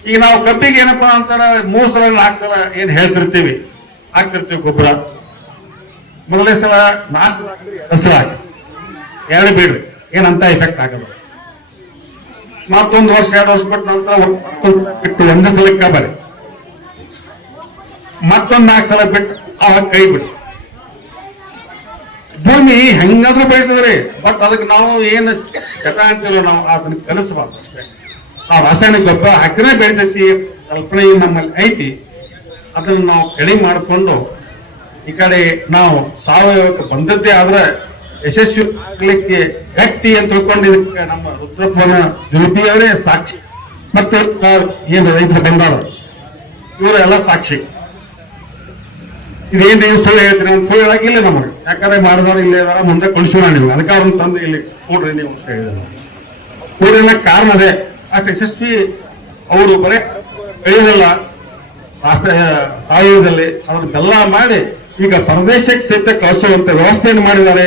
ಈಗ ನಾವು ಕಬ್ಬಿಗೆ ಏನಪ್ಪಾ ಅಂತಾರ ಮೂರ್ ಸಲ ನಾಲ್ಕು ಸಲ ಏನ್ ಹೇಳ್ತಿರ್ತೀವಿ. ಹಾಕ್ತಿರ್ತೀವಿ ಗೊಬ್ಬರ. ಮೊದಲನೇ ಸಲ ನಾಲ್ಕು ಸಲ ಎರಡು ಬಿಡ್ರಿ ಏನಂತ ಎಫೆಕ್ಟ್ ಆಗಲ್ಲ. ಮತ್ತೊಂದು ವರ್ಷ, ಎರಡು ವರ್ಷ ಬಿಟ್ಟು ನಂತರ ಬಿಟ್ಟು ಒಂದು ಸಲಕ್ಕೆ ಬರ್ರಿ. ಮತ್ತೊಂದ್ ನಾಲ್ಕು ಸಲ ಬಿಟ್ಟು ಅವಾಗ ಕೈ ಬಿಡ್ರಿ. ಭೂಮಿ ಹೆಂಗಾದ್ರೂ ಬೆಳಿತದ್ರಿ ಬಟ್ ಅದಕ್ಕೆ ನಾವು ಏನು ಚಟ ನಾವು ಅದನ್ನ ಕಲಿಸಬಾರ್ದು ಅಷ್ಟೇ. ನಾವು ರಾಸಾಯನಿಕ ಗೊಬ್ಬರ ಹಾಕಿನೇ ಬೆಳಿತೈತಿ ಕಲ್ಪನೆ ನಮ್ಮಲ್ಲಿ ಐತಿ. ಅದನ್ನ ನಾವು ಕಡಿಮೆ ಮಾಡಿಕೊಂಡು ಈ ಕಡೆ ನಾವು ಸಾವಯವಕ್ಕೆ ಬಂದದ್ದೇ ಆದ್ರೆ ಯಶಸ್ವಿ ಆಗ್ಲಿಕ್ಕೆ ಗಟ್ಟಿ ಅಂತ ತಿಳ್ಕೊಂಡಿದ್ದಕ್ಕೆ ನಮ್ಮ ರುದ್ರಪ್ಪನ ಜ್ಯೋತಿಯವರೇ ಸಾಕ್ಷಿ. ಮತ್ತು ಏನು ರೈತರು ಬಂದಾರ? ಇವರೆಲ್ಲ ಸಾಕ್ಷಿ. ಇದೇನ್ ನೀವು ಸುಳ್ಳು ಹೇಳ್ತೀರಿ? ಒಂದು ಸುಳ್ಳು ಹೇಳಕ್ಕಿಲ್ಲ ನಮಗೆ. ಯಾಕಂದ್ರೆ ಮಾಡಿದವ್ರು ಇಲ್ಲೇ ಇದಾರ, ಮುಂದೆ ಕಳಿಸೋಣ ನೀವು ಅದಕ್ಕೆ ಅವ್ರನ್ನ ತಂದು ಇಲ್ಲಿ ಕೂಡ್ರಿ ನೀವು ಅಂತ ಹೇಳಿದ್ರು. ಕೂಡಿನ ಕಾರಣ ಅದೇ. ಅಷ್ಟು ಯಶಸ್ವಿ ಅವರು ಬರೇ ಬೆಳೆಯೋದಲ್ಲ ರಾಸ ಸಾವಯವದಲ್ಲಿ ಅದನ್ನ ಬೆಲ್ಲ ಮಾಡಿ ಈಗ ಪರದೇಶಕ್ಕೆ ಸಹಿತ ಕಳಿಸುವಂತ ವ್ಯವಸ್ಥೆಯನ್ನು ಮಾಡಿದ್ದಾರೆ.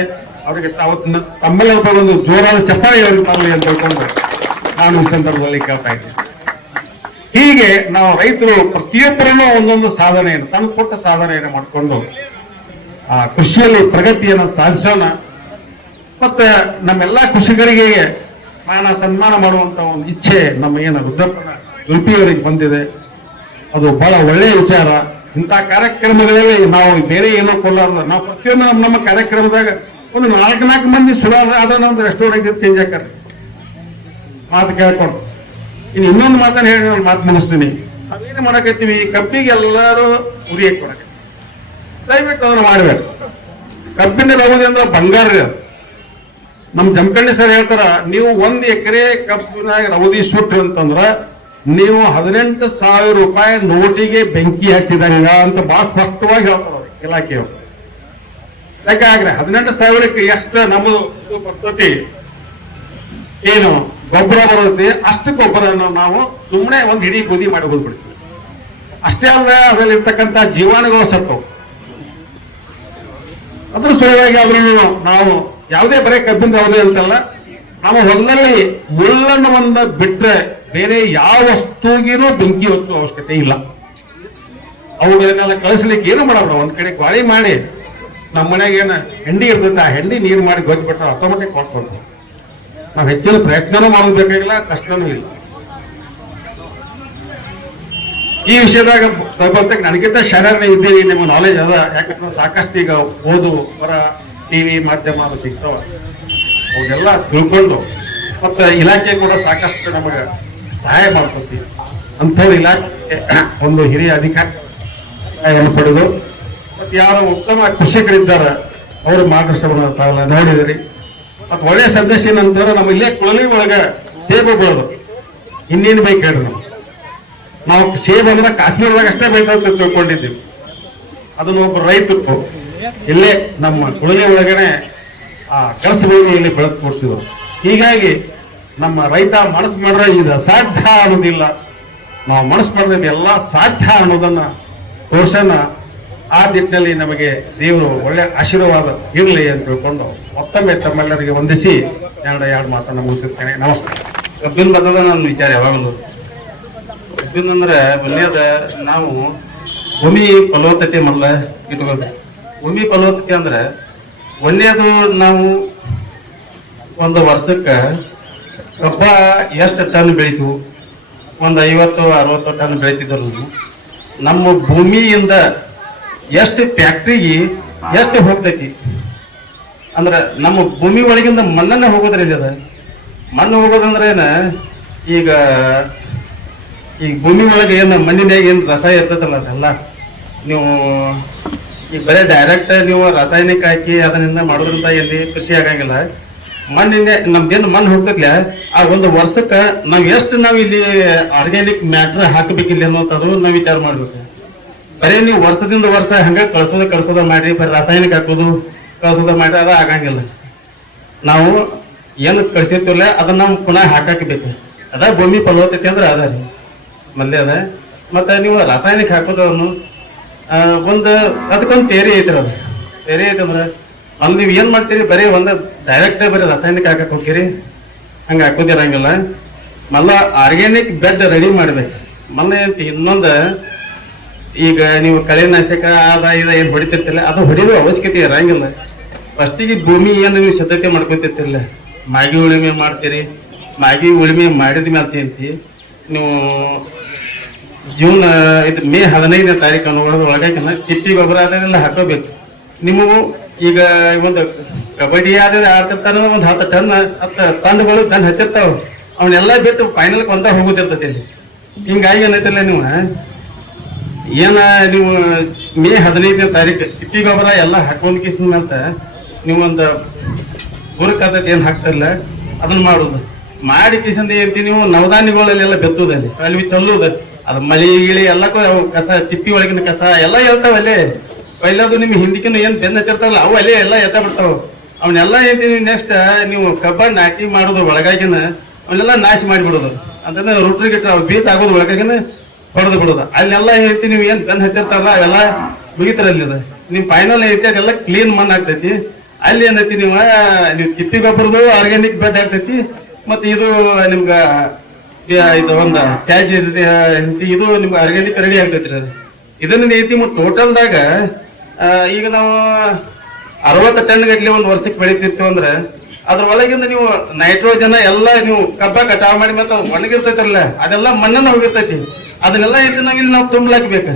ಅವರಿಗೆ ಅವತ್ತು ಒಬ್ಬ ಒಂದು ಜೋರಾದ ಚಪ್ಪಾಳಿ ತರಲಿ ಅಂತ ಹೇಳ್ಕೊಂಡು ನಾನು ಈ ಸಂದರ್ಭದಲ್ಲಿ ಕೇಳ್ತಾ ಇದ್ದೀನಿ. ಹೀಗೆ ನಾವು ರೈತರು ಪ್ರತಿಯೊಬ್ಬರನ್ನು ಒಂದೊಂದು ಸಾಧನೆಯನ್ನು ತನ್ನ ಕೊಟ್ಟ ಸಾಧನೆಯನ್ನು ಮಾಡಿಕೊಂಡು, ಆ ಕೃಷಿಯಲ್ಲಿ ಪ್ರಗತಿಯನ್ನು ಸಾಧಿಸೋಣ. ಮತ್ತೆ ನಮ್ಮೆಲ್ಲ ಕೃಷಿಕರಿಗೆ ಮಾನ ಸನ್ಮಾನ ಮಾಡುವಂತ ಒಂದು ಇಚ್ಛೆ ನಮ್ಮ ಏನು ರುದ್ರಪ್ಪನ ಉಲ್ಪಿಯವರಿಗೆ ಬಂದಿದೆ. ಅದು ಬಹಳ ಒಳ್ಳೆಯ ವಿಚಾರ. ಇಂಥ ಕಾರ್ಯಕ್ರಮಗಳಲ್ಲಿ ನಾವು ಬೇರೆ ಏನೋ ಕೊಲ್ಲಾರಲ್ಲ ನಾವು ಪ್ರತಿಯೊಂದು ನಮ್ಮ ನಮ್ಮ ಕಾರ್ಯಕ್ರಮದಾಗ ಒಂದು ನಾಲ್ಕು ನಾಲ್ಕು ಮಂದಿ ಸುಲಭ ಆದ ನಮ್ದು ರೆಸ್ಟೋರೆಂಟ್ ಚೇಂಜ್ ಆಕಾರ ಮಾತು ಕೇಳ್ಕೊಂಡು. ಇನ್ನು ಇನ್ನೊಂದು ಮಾತನ್ನು ಹೇಳಿ ನಾನು ಮಾತು ಮುಗಿಸ್ತೀನಿ. ಅದೇನು ಮಾಡಕತ್ತೀವಿ? ಕಬ್ಬಿಗೆ ಎಲ್ಲರೂ ಉರಿ ಕೊಡಕ ದಯವಿಟ್ಟು ಅದನ್ನು ಮಾಡಬೇಕು. ಕಬ್ಬಿನ ರವದಿ ಅಂದ್ರೆ ಬಂಗಾರ ನಮ್ಮ ಜಮಖಂಡಿ ಸರ್ ಹೇಳ್ತಾರ, ನೀವು ಒಂದು ಎಕರೆ ಕಬ್ಬಿನ ರವದಿ ಸುಟ್ರಿ ಅಂತಂದ್ರೆ ನೀವು ಹದಿನೆಂಟು ಸಾವಿರ ರೂಪಾಯಿ ನೋಟಿಗೆ ಬೆಂಕಿ ಹಚ್ಚಿದಂಗ ಅಂತ ಬಹಳ ಸ್ಪಷ್ಟವಾಗಿ ಹೇಳ್ತಾರ ಇಲಾಖೆಯವರು. ಯಾಕಾಗ್ರೆ ಹದಿನೆಂಟು ಸಾವಿರಕ್ಕೆ ಎಷ್ಟು ನಮ್ಮದು ಪ್ರತಿ ಏನು ಗೊಬ್ಬರ ಬರುತ್ತೆ, ಅಷ್ಟು ಗೊಬ್ಬರವನ್ನು ನಾವು ಸುಮ್ಮನೆ ಒಂದು ಹಿಡಿ ಬೂದಿ ಮಾಡಿ ಹೋಗ್ಬಿಡ್ತೀವಿ. ಅಷ್ಟೇ ಅಲ್ಲದೆ ಅದರಲ್ಲಿ ಇರ್ತಕ್ಕಂಥ ಜೀವಾಣುಗಳು ಸತ್ತು ಅದ್ರ ಸಲುವಾಗಿ ಆದ್ರೂ ನಾವು ಯಾವುದೇ ಬರೀ ಕಬ್ಬಿಂದ ಯಾವುದೇ ಅಂತಲ್ಲ ನಮ್ಮ ಹೊಲದಲ್ಲಿ ಮುಳ್ಳನ್ನು ಒಂದ ಬಿಟ್ರೆ ಬೇರೆ ಯಾವ ವಸ್ತುಗಿನೂ ಬೆಂಕಿ ಹೊತ್ತು ಅವಶ್ಯಕತೆ ಇಲ್ಲ. ಅವುಗಳನ್ನೆಲ್ಲ ಕಳಿಸ್ಲಿಕ್ಕೆ ಏನು ಮಾಡೋಣ ಒಂದ್ ಕಡೆ ಕ್ವಾಳಿ ಮಾಡಿ ನಮ್ಮ ಮನೆಗೆ ಏನು ಹೆಂಡಿ ಇರ್ತೈತೆ, ಆ ಹೆಂಡಿ ನೀರು ಮಾಡಿ ಗೊಜ್ಜಿಬಿಟ್ರೆ ಆಟೋಮೆಟಿಕ್ ಕೊಟ್ಕೊಂಡು ನಾವು ಹೆಚ್ಚಿನ ಪ್ರಯತ್ನನೂ ಮಾಡೋದು ಬೇಕಾಗಿಲ್ಲ, ಕಷ್ಟನೂ ಇಲ್ಲ. ಈ ವಿಷಯದಾಗ ಬರ್ತಕ್ಕ ನನಗಿಂತ ಶರಣೆ ಇದ್ದೀರಿ, ನಿಮ್ಮ ನಾಲೆಜ್ ಅದ. ಯಾಕಂದ್ರೆ ಸಾಕಷ್ಟು ಈಗ ಓದು, ಹೊರ ಟಿವಿ ಮಾಧ್ಯಮ ಅದು ಸಿಗ್ತಾವ. ಅವನ್ನೆಲ್ಲ ತಿಳ್ಕೊಂಡು, ಮತ್ತೆ ಇಲಾಖೆ ಕೂಡ ಸಾಕಷ್ಟು ನಮಗೆ ಸಹಾಯ ಮಾಡ್ಕೊತೀವಿ ಅಂಥವ್ರು ಇಲಾಖೆ ಒಂದು ಹಿರಿಯ ಅಧಿಕಾರಿ ಪಡೆದು ಯಾರು ಉತ್ತಮ ಕೃಷಿಕರಿದ್ದಾರೆ, ಅವರು ಮಾರ್ಗದರ್ಶನ ತಾವೆಲ್ಲ ನೋಡಿದಿರಿ. ಮತ್ತೆ ಒಳ್ಳೆಯ ಸಂದೇಶ ಏನಂತಂದ್ರೆ ನಮ್ಮ ಇಲ್ಲೇ ಕೊಳಲಿ ಒಳಗ ಸೇಬು ಬೆಳೆದು, ಇನ್ನೇನು ಬೇಕು ಹೇಳ್ರಿ ನಾವು ನಾವು ಸೇಬು ಅಂದ್ರೆ ಕಾಶ್ಮೀರದಾಗ ಅಷ್ಟೇ ಬೇಕಂತ ತಿಳ್ಕೊಂಡಿದ್ದೀವಿ. ಅದನ್ನು ಒಬ್ಬ ರೈತಕ್ಕು ಇಲ್ಲೇ ನಮ್ಮ ಕೊಳಲಿ ಒಳಗನೆ ಆ ಕೆಲಸಗಳನ್ನು ಇಲ್ಲಿ ಬೆಳೆದು ಕೊಡಿಸಿದ್ರು ಹೀಗಾಗಿ ನಮ್ಮ ರೈತ ಮನಸ್ಸು ಮಾಡ್ರೆ ಇದು ಅಸಾಧ್ಯ ಅನ್ನೋದಿಲ್ಲ. ನಾವು ಮನಸ್ಸು ಮಾಡಿದ್ರೆ ಎಲ್ಲ ಸಾಧ್ಯ ಅನ್ನೋದನ್ನ ತೋರ್ಸನ ಆ ನಿಟ್ಟಿನಲ್ಲಿ ನಮಗೆ ದೇವರು ಒಳ್ಳೆ ಆಶೀರ್ವಾದ ಇರಲಿ ಅಂತ ತಿಳ್ಕೊಂಡು ಮತ್ತೊಮ್ಮೆ ತಮ್ಮೆಲ್ಲರಿಗೆ ವಂದಿಸಿ ಎರಡು ಎರಡು ಮಾತನ್ನು ಮುಗಿಸುತ್ತೇನೆ. ನಮಸ್ಕಾರ. ಕಬ್ಬಿನ ಬಂದದ ನನ್ನ ವಿಚಾರ ಯಾವಾಗಲೂ. ಕಬ್ಬಿನ ಅಂದ್ರೆ ಮೊನ್ನೆದ ನಾವು ಭೂಮಿ ಫಲವತ್ತತೆ ಮೊದಲ ಇಟ್ಕೋಬೇಕು ಭೂಮಿ ಫಲವತ್ತತೆ ಅಂದ್ರೆ ಒಂದೇದು ನಾವು ಒಂದು ವರ್ಷಕ್ಕೆ ಕಬ್ಬ ಎಷ್ಟು ಟನ್ ಬೆಳಿತೀವಿ ಒಂದು ಐವತ್ತು, ಅರವತ್ತು ಟನ್ ಬೆಳಿತಿದ್ರು ನಮ್ಮ ಭೂಮಿಯಿಂದ ಎಷ್ಟು ಫ್ಯಾಕ್ಟ್ರಿಗೆ ಎಷ್ಟು ಹೋಗ್ತೈತಿ? ಅಂದ್ರೆ ನಮ್ಮ ಭೂಮಿ ಒಳಗಿಂದ ಮಣ್ಣನ್ನ ಹೋಗೋದ್ರಿಂದ ಅದ. ಮಣ್ಣು ಹೋಗೋದಂದ್ರೆ ಏನ? ಈಗ, ಈ ಭೂಮಿ ಒಳಗೆ ಏನು ಮಣ್ಣಿನಾಗ ಏನು ರಸ ಇರ್ತೈತಲ್ಲ ಅದೆಲ್ಲ. ನೀವು ಈಗ ಬರೀ ಡೈರೆಕ್ಟ್ ನೀವು ರಾಸಾಯನಿಕ ಹಾಕಿ ಅದರಿಂದ ಮಾಡೋದ್ರಿಂದ ಎಲ್ಲಿ ಕೃಷಿ ಆಗಂಗಿಲ್ಲ. ಮಣ್ಣಿನ ನಮ್ದೇನು ಮಣ್ಣು ಹೋಗ್ತೈತ್ಲ, ಆ ಒಂದು ವರ್ಷಕ್ಕೆ ನಾವು ಎಷ್ಟು ನಾವು ಇಲ್ಲಿ ಆರ್ಗ್ಯಾನಿಕ್ ಮ್ಯಾಟ್ರ್ ಹಾಕಬೇಕಿಲ್ಲ ಅನ್ನೋದು ನಾವು ವಿಚಾರ ಮಾಡ್ಬೇಕು. ಬರೀ ನೀವು ವರ್ಷದಿಂದ ವರ್ಷ ಹಂಗ ಕಳ್ಸೋದ ಕಳ್ಸೋದ ಮಾಡ್ರಿ, ಬರೀ ರಾಸಾಯನಿಕ ಹಾಕೋದು, ಕಳ್ಸೋದ ಮಾಡ್ರಿ, ಅದ ಆಗಂಗಿಲ್ಲ. ನಾವು ಏನು ಕಳ್ಸಿರ್ತೀವಲ್ಲ ಅದನ್ನ ನಾವು ಪುನಃ ಹಾಕಾಕಬೇಕು. ಅದ ಭೂಮಿ ಫಲವತ್ತತೆ ಅಂದ್ರೆ ಅದ ರೀ. ಮಲ್ಲೆ ಅದ. ಮತ್ತೆ ನೀವು ರಾಸಾಯನಿಕ ಹಾಕೋದನ್ನು ಒಂದು, ಅದಕ್ಕೊಂದು ತೇರಿ ಐತ್ರಿ ಅದು. ತೇರಿ ಐತಂದ್ರೆ ಅಲ್ಲಿ ನೀವು ಏನು ಮಾಡ್ತೀರಿ, ಬರೀ ಒಂದು ಡೈರೆಕ್ಟ್ ಬರೀ ರಾಸಾಯನಿಕ ಹಾಕಕ್ಕೆ ಹೋಗ್ತೀರಿ. ಹಂಗೆ ಹಾಕೋದಿರಂಗಿಲ್ಲ. ಮಲ್ಲ ಆರ್ಗ್ಯಾನಿಕ್ ಬೆಡ್ ರೆಡಿ ಮಾಡ್ಬೇಕು. ಮಲ್ಲ ಇನ್ನೊಂದು ಈಗ ನೀವು ಕಳೆನಾಶಕ ಅದ ಏನ್ ಹೊಡಿತಿರ್ತಿಲ್ಲ, ಅದು ಹೊಡಿಯೋ ಅವಶ್ಯಕತೆ ಇರಂಗಿಲ್ಲ ಫಸ್ಟಿಗೆ ಭೂಮಿ ಏನು ನೀವು ಸಿದ್ಧತೆ ಮಾಡ್ಕೊತಿರ್ತಿಲ್ಲ. ಮಾಗಿ ಉಳುಮೆ ಮಾಡ್ತೀರಿ, ಮಾಗಿ ಉಳುಮೆ ಮಾಡಿದ ಮೇಲೆ ಅಂತಿ ನೀವು ಜೂನ್, ಇದು ಮೇ ಹದಿನೈದನೇ ತಾರೀಕು ಅನ್ನೋ ಒಳಗಾಕಿನ ತಿಪ್ಪಿ ಗೊಬ್ಬರ ಅದನ್ನೆಲ್ಲ ಹಾಕೋಬೇಕು. ನಿಮಗೂ ಈಗ ಒಂದು ಕಬಡ್ಡಿ ಆದ್ರೆ ಆಡ್ತಿರ್ತಾನ ಒಂದು ಹತ್ತು ಟನ್, ಹತ್ತು ತಂಡಗಳು ಟನ್ ಹತ್ತಿರ್ತಾವ. ಅವನ್ನೆಲ್ಲ ಬಿಟ್ಟು ಫೈನಲ್ ಒಂದ ಹೋಗುದಿರ್ತೈತಿ ಹಿಂಗಾಗಿ ಏನೈತಿಲ್ಲ ನೀವು ಏನ ನೀವು ಮೇ ಹದಿನೈದನೇ ತಾರೀಕು ತಿಪ್ಪಿ ಗೊಬ್ಬರ ಎಲ್ಲ ಹಾಕೊಂಡ್ ಅಂತ ನೀವೊಂದು ಒಂದು ಏನು ಏನ್ ಹಾಕ್ತಿರಲ್ಲ, ಅದನ್ನ ಮಾಡುದು. ಮಾಡಿ ಕಿಸಿಂದ ಏನಂತಿ ನೀವು, ನವಧಾನ್ಯಗಳಲ್ಲೆಲ್ಲ ಬೆತ್ತುದಲ್ಲಿ ಅಲ್ಲಿ ಚಲ್ಲೋದು. ಅದು ಮಳಿ ಗಿಳಿ ಎಲ್ಲಕ್ಕೂ ಕಸ, ತಿಪ್ಪಿ ಒಳಗಿನ ಕಸ ಎಲ್ಲ ಹೇಳ್ತಾವೆ ಅಲ್ಲೇ. ನಿಮ್ಗೆ ಹಿಂದಿಕ್ಕಿನ ಹಿಂದಿಕಿನ ಏನು ಬೆನ್ನ ಹತ್ತಿರ್ತಾವಲ್ಲ, ಅವು ಅಲ್ಲೇ ಎಲ್ಲ ಎತ್ತ ಬಿಡ್ತಾವ. ಅವನ್ನೆಲ್ಲ ಏನ್ತೀನಿ ನೆಕ್ಸ್ಟ್, ನೀವು ಕಬ್ಬ ನಾಟಿ ಮಾಡೋದು ಒಳಗಾಗಿನ ಅವನ್ನೆಲ್ಲ ನಾಶ ಮಾಡಿಬಿಡೋದು. ಅಂತಂದ್ರೆ ರುಟ್ರಿ ಬೀಸ್ ಆಗೋದು ಒಳಗಾಗಿನ ಹೊಡೆದು ಬಿಡೋದ. ಅಲ್ಲೆಲ್ಲ ಹೇಳ್ತಿ ನೀವು ಏನ್ ಪೆನ್ ಹಚ್ಚಿರ್ತಾರಲ್ಲ, ಅವೆಲ್ಲ ಮುಗಿತರಲ್ಲಿ ಅದು ನಿಮ್ ಫೈನಲ್ ಐತಿ ಅದೆಲ್ಲ ಕ್ಲೀನ್ ಮಣ್ಣು ಆಗ್ತೈತಿ. ಅಲ್ಲಿ ಏನೈತಿ ನೀವು ನೀವು ತಿಪ್ಪಿ ಗೊಬ್ಬರದು ಆರ್ಗ್ಯಾನಿಕ್ ಬೆಡ್ ಆಗ್ತೈತಿ, ಮತ್ತೆ ಇದು ನಿಮ್ಗ, ಇದು ಒಂದ ತ್ಯಾಜ್ಯ ಇದು ನಿಮ್ಗೆ ಆರ್ಗ್ಯಾನಿಕ್ ರೆಡಿ ಆಗ್ತೈತಿ ಅದು. ಇದನ್ನ ಐತಿ ಟೋಟಲ್ದಾಗ ಈಗ ನಾವು ಅರವತ್ತು ಟನ್ ಗಟ್ಲೆ ಒಂದು ವರ್ಷಕ್ಕೆ ಬೆಳಿತಿರ್ತೀವಿ ಅಂದ್ರೆ, ಅದ್ರ ಒಳಗಿಂದ ನೀವು ನೈಟ್ರೋಜನ್ ಎಲ್ಲ ನೀವು ಕಬ್ಬ ಕಟಾವ್ ಮಾಡಿ ಮತ್ತೆ ಒಣಗಿರ್ತೈತಲ್ಲ, ಅದೆಲ್ಲ ಮಣ್ಣನ್ನ ಹೋಗಿರ್ತೈತಿ. ಅದನ್ನೆಲ್ಲ ನಾವ್ ಇಲ್ಲಿ ನಾವು ತುಂಬಲಾಕ್ಬೇಕು.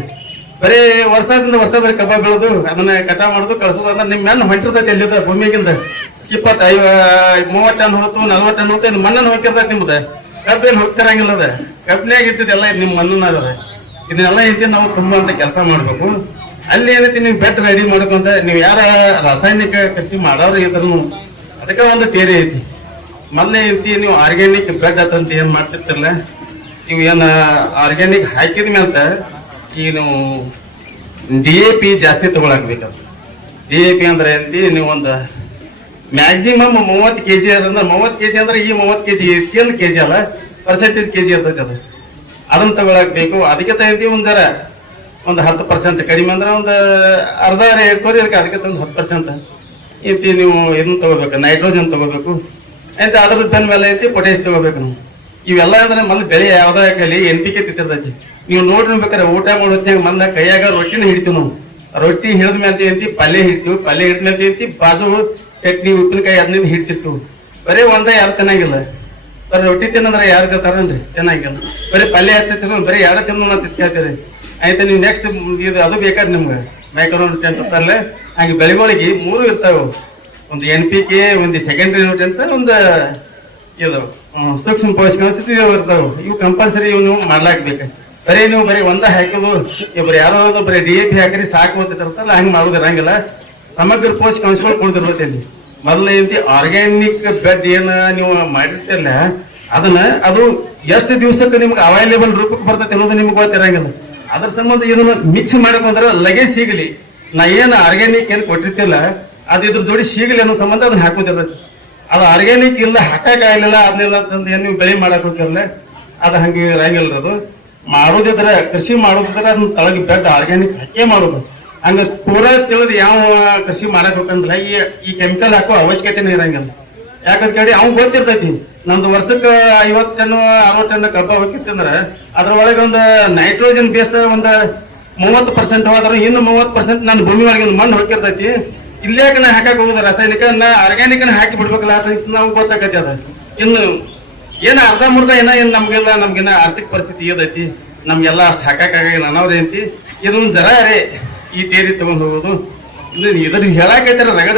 ಬರೀ ವರ್ಷದಿಂದ ವರ್ಷ ಬರೀ ಕಬ್ಬ ಬೆಳೆದು ಅದನ್ನ ಕಟಾವ್ ಮಾಡುದು, ಕಳ್ಸೋದು ಅಂದ್ರೆ ನಿಮ್ ಮಣ್ಣು ಹೊಂಟಿರ್ತೈತೆ ಎಲ್ಲಿದ ಭೂಮಿಗಿಂದ ಇಪ್ಪತ್ತೈವ, ಮೂವತ್ತು ಟನ್ ಹೊತ್ತು ನಲ್ವತ್ತು ಟನ್ ಹೊತ್ತು ಮಣ್ಣನ್ನು ಹೋಗಿರ್ತೈತಿ ನಿಮ್ದು? ಕಬ್ಬೇನು ಹೋಗ್ತಿರಂಗಿಲ್ಲ ಅದ ಕಬ್ಬಿನಾಗ ಇರ್ತೈತಿ ಎಲ್ಲ ನಿಮ್ ಮಣ್ಣನ್ನ ಅದ ಇದನ್ನೆಲ್ಲ ಇದ್ದು ನಾವು ತುಂಬ ಅಂತ ಕೆಲಸ ಮಾಡ್ಬೇಕು. ಅಲ್ಲಿ ಏನೈತಿ ನೀವು ಬೆಟ್ ರೆಡಿ ಮಾಡ್ಕೊಂತ, ನೀವು ಯಾರ ರಾಸಾಯನಿಕ ಕೃಷಿ ಮಾಡೋರು ಇದ್ರು ಅದಕ್ಕೆ ಒಂದು ತೇರಿ ಐತಿ. ಮೊನ್ನೆ ಇರ್ತಿ ನೀವು ಆರ್ಗ್ಯಾನಿಕ್ ಬೆಡ್ ಅಂತ ಏನ್ ಮಾಡ್ತಿರ್ತಿರಲ್ಲ ನೀವು ಏನ ಆರ್ಗ್ಯಾನಿಕ್ ಹಾಕಿದ ಮೇಲೆ ಏನು ಡಿ ಎ ಪಿ ಜಾಸ್ತಿ ತಗೊಳಕ್ಬೇಕಂತ. ಡಿ ಎ ಪಿ ಅಂದ್ರೆ ఏంటి ನೀವು ಒಂದು ಮ್ಯಾಕ್ಸಿಮಮ್ ಮೂವತ್ತು ಕೆ ಜಿ ಅಂದ್ರೆ ಮೂವತ್ತು ಕೆ ಜಿ ಅಂದ್ರೆ ಈ ಮೂವತ್ತು ಕೆ ಜಿ ಎಷ್ಟು ಕೆ ಜಿ ಅಲ್ಲ ಪರ್ಸೆಂಟೇಜ್ ಕೆ ಜಿ ಇರ್ತೈತೆ ಅದು. ಅದನ್ನ ತಗೊಳಕ್ ಬೇಕು ಅದಕ್ಕೆ ತಗೊಂತೀವಿ ಒಂದು ಜರ ಒಂದು ಹತ್ತು ಪರ್ಸೆಂಟ್ ಕಡಿಮೆ ಅಂದ್ರೆ ಒಂದು ಅರ್ಧ ರೇಟ್ ಕೋರಿ ಅದಕ್ಕೆ ಅದಕ್ಕೆ ಒಂದು ಹತ್ತು ಪರ್ಸೆಂಟ್ ಐತಿ ನೀವು ಇದನ್ನ ತಗೋಬೇಕು ನೈಟ್ರೋಜನ್ ತಗೋಬೇಕು ಅಂತ ಅದ್ರ ಮೇಲೆ ಐತಿ ಪೊಟ್ಯಾಶ್ ತಗೋಬೇಕು ನಾವು. ಇವೆಲ್ಲ ಅಂದ್ರೆ ಮೊದ್ಲು ಬೆಳೆ ಯಾವ್ದೇ ಆಗಲಿ ಎಂಟಿಕೆ ತಿತ್ತಿರ್ತೈತಿ ನೀವು ನೋಡ್ರಿ ಬೇಕಾರೆ ಊಟ ಮಾಡೋತ್ನಾಗ ಮಂದ ಕೈಯಾಗ ರೊಟ್ಟಿನ ಹಿಡಿತೀವಿ ನಾವು. ರೊಟ್ಟಿ ಹಿಡಿದ ಮೇಲೆ ಏನಂತಿ ಪಲ್ಯ ಹಿಡ್ತೀವಿ, ಪಲ್ಯ ಹಿಡಿದ ಮೇಲೆ ಏನಂತಿ ಬಾಜು ಚಟ್ನಿ, ಉಪ್ಪಿನಕಾಯಿ ಅದನ್ನ ಹಿಡ್ತಿತ್ತು. ಬರೀ ಒಂದ ಯಾರು ತಿನ್ನಂಗಿಲ್ಲ. ಬರೀ ರೊಟ್ಟಿ ತಿನ್ನಂದ್ರೆ ಯಾರು ತಿಂತಾರನ್ರಿ? ಚೆನ್ನಾಗಿಲ್ಲ ಬರೀ ಪಲ್ಯ ಹತ್ತಿರ ಬರೀ ಯಾರು ತಿನ್ನು ಅಂತ ಆಯ್ತು, ನೀವು ನೆಕ್ಸ್ಟ್ ಇದು ಅದು ಬೇಕಾದ್ರೆ ನಿಮ್ಗೆ. ಮೈಕ್ರೋನ್ ಅಂತಾರಲ್ಲ ಹಾಗೆ ಬೆಳೆಗಳಿಗೆ ಮೂರು ಇರ್ತಾವೆ. ಒಂದು ಎನ್ ಪಿ ಕೆ ಒಂದು ಸೆಕೆಂಡರಿ ನ್ಯೂಟ್ರಿಯನ್ಸ್ ಒಂದು ಇದು. ಸೂಕ್ಷ್ಮ ಪೋಷಕಾಂಶ ಇವು ಇರ್ತಾವೆ ಇವು ಕಂಪಲ್ಸರಿ ಇವು ನೀವು ಮಾಡ್ಲಾಕ್ಬೇಕು. ಬರೀ ನೀವು ಬರೀ ಒಂದ ಹಾಕೋದು ಇಬ್ಬರು ಯಾರೋ ಬರೀ ಡಿ ಎ ಪಿ ಹಾಕ್ರಿ ಸಾಕು ಅಂತ ಇರ್ತಾರಲ್ಲ ಹಂಗೆ ಮಾಡೋದು ಇರಂಗಿಲ್ಲ. ಸಮಗ್ರ ಪೋಷಕಾಂಶಗಳು ಅಲ್ಲಿ ಮೊದಲ ಏನಂತಿ ಆರ್ಗ್ಯಾನಿಕ್ ಬೆಡ್ ಏನ ನೀವು ಮಾಡಿರ್ತಿಲ್ಲ ಅದನ್ನ ಅದು ಎಷ್ಟು ದಿವಸಕ್ಕೆ ನಿಮ್ಗೆ ಅವೈಲೇಬಲ್ ರೂಪಕ್ಕೆ ಬರ್ತೈತೆ ಅನ್ನೋದು ನಿಮ್ಗೆ ಗೊತ್ತಿರಂಗಿಲ್ಲ ಅದ್ರ ಸಂಬಂಧ ಇದನ್ನ ಮಿಕ್ಸ್ ಮಾಡ್ಕೊಂಡ್ರೆ ಲಗೇ ಸಿಗಲಿ. ನಾ ಏನು ಆರ್ಗ್ಯಾನಿಕ್ ಏನು ಕೊಟ್ಟಿರ್ತಿಲ್ಲ, ಅದು ಇದ್ರ ಜೋಡಿ ಸಿಗಲಿ ಅನ್ನೋ ಸಂಬಂಧ ಅದನ್ನ ಹಾಕೋದಿರ್ತೈತಿ ಅದು ಆರ್ಗ್ಯಾನಿಕ್ ಇಲ್ಲ ಹಾಕಕ್ ಆಗ್ಲಿಲ್ಲ ಅದನ್ನೆಲ್ಲ ತಂದು ಏನು ನೀವು ಬೆಳೆ ಮಾಡಕ್ ಹೋಗಿರಲ್ಲ ಅದು ಹಂಗೆ ಇರಂಗಿಲ್ಲ ಅದು. ಮಾಡೋದಿದ್ರೆ, ಕೃಷಿ ಮಾಡೋದಿದ್ರೆ ಅದನ್ನ ತಳಗಿ ಬೆಡ್ ಆರ್ಗ್ಯಾನಿಕ್ ಹಾಕೇ ಮಾಡೋದು. ಹಂಗ ಪೂರಾ ತಿಳಿದು ಯಾವ ಕೃಷಿ ಮಾಡಕ್ ಹೋಗಂದ್ರೆ ಈ ಈ ಕೆಮಿಕಲ್ ಹಾಕೋ ಅವಶ್ಯಕತೆನೇ ಇರಂಗಿಲ್ಲ. ಯಾಕಂತ ಹೇಳಿ ಅವ್ನು ಗೊತ್ತಿರ್ತೈತಿ. ನಮ್ದು ವರ್ಷಕ್ಕ ಐವತ್ತು ಟನ್, ಅರವತ್ತು ಟನ್ ಕಬ್ಬ ಹೋಗಿತ್ತಂದ್ರೆ ಅದ್ರೊಳಗೆ ಒಂದು ನೈಟ್ರೋಜನ್ ಬೇಸ್ ಒಂದು ಮೂವತ್ತು ಪರ್ಸೆಂಟ್ ಹೋದ್ರೆ, ಇನ್ನು ಮೂವತ್ತು ಪರ್ಸೆಂಟ್ ನನ್ನ ಭೂಮಿ ಒಳಗಿನ ಮಣ್ಣು ಹೋಗಿರ್ತೈತಿ ಇಲ್ಲಾಕ ನಾ ಹಾಕಕ್ ಹೋಗುದ ರಾಸಾಯನಿಕ ನಾ ಆರ್ಗ್ಯಾನಿಕ್ ಹಾಕಿ ಬಿಡ್ಬೇಕಲ್ಲ ಅಂತ ನಾವು ಗೊತ್ತಾಕತಿ ಅದ. ಇನ್ನು ಏನ ಅರ್ಧ ಮುರ್ಧ ಏನ ಏನ್ ನಮ್ಗೆಲ್ಲ ನಮ್ಗೆನ ಆರ್ಥಿಕ ಪರಿಸ್ಥಿತಿ ಇದೈತಿ ನಮ್ಗೆಲ್ಲ ಅಷ್ಟು ಹಾಕಕ್ ಆಗಿಲ್ಲ ಅಂತಿ ಇದೊಂದ್ ಜರ ರೇ ಈ ತೇರಿ ತಗೊಂಡ್ ಹೋಗೋದು. ಇದನ್ನ ಇದ್ರ ಹೇಳಾಕೈತಾರ ರಗಡ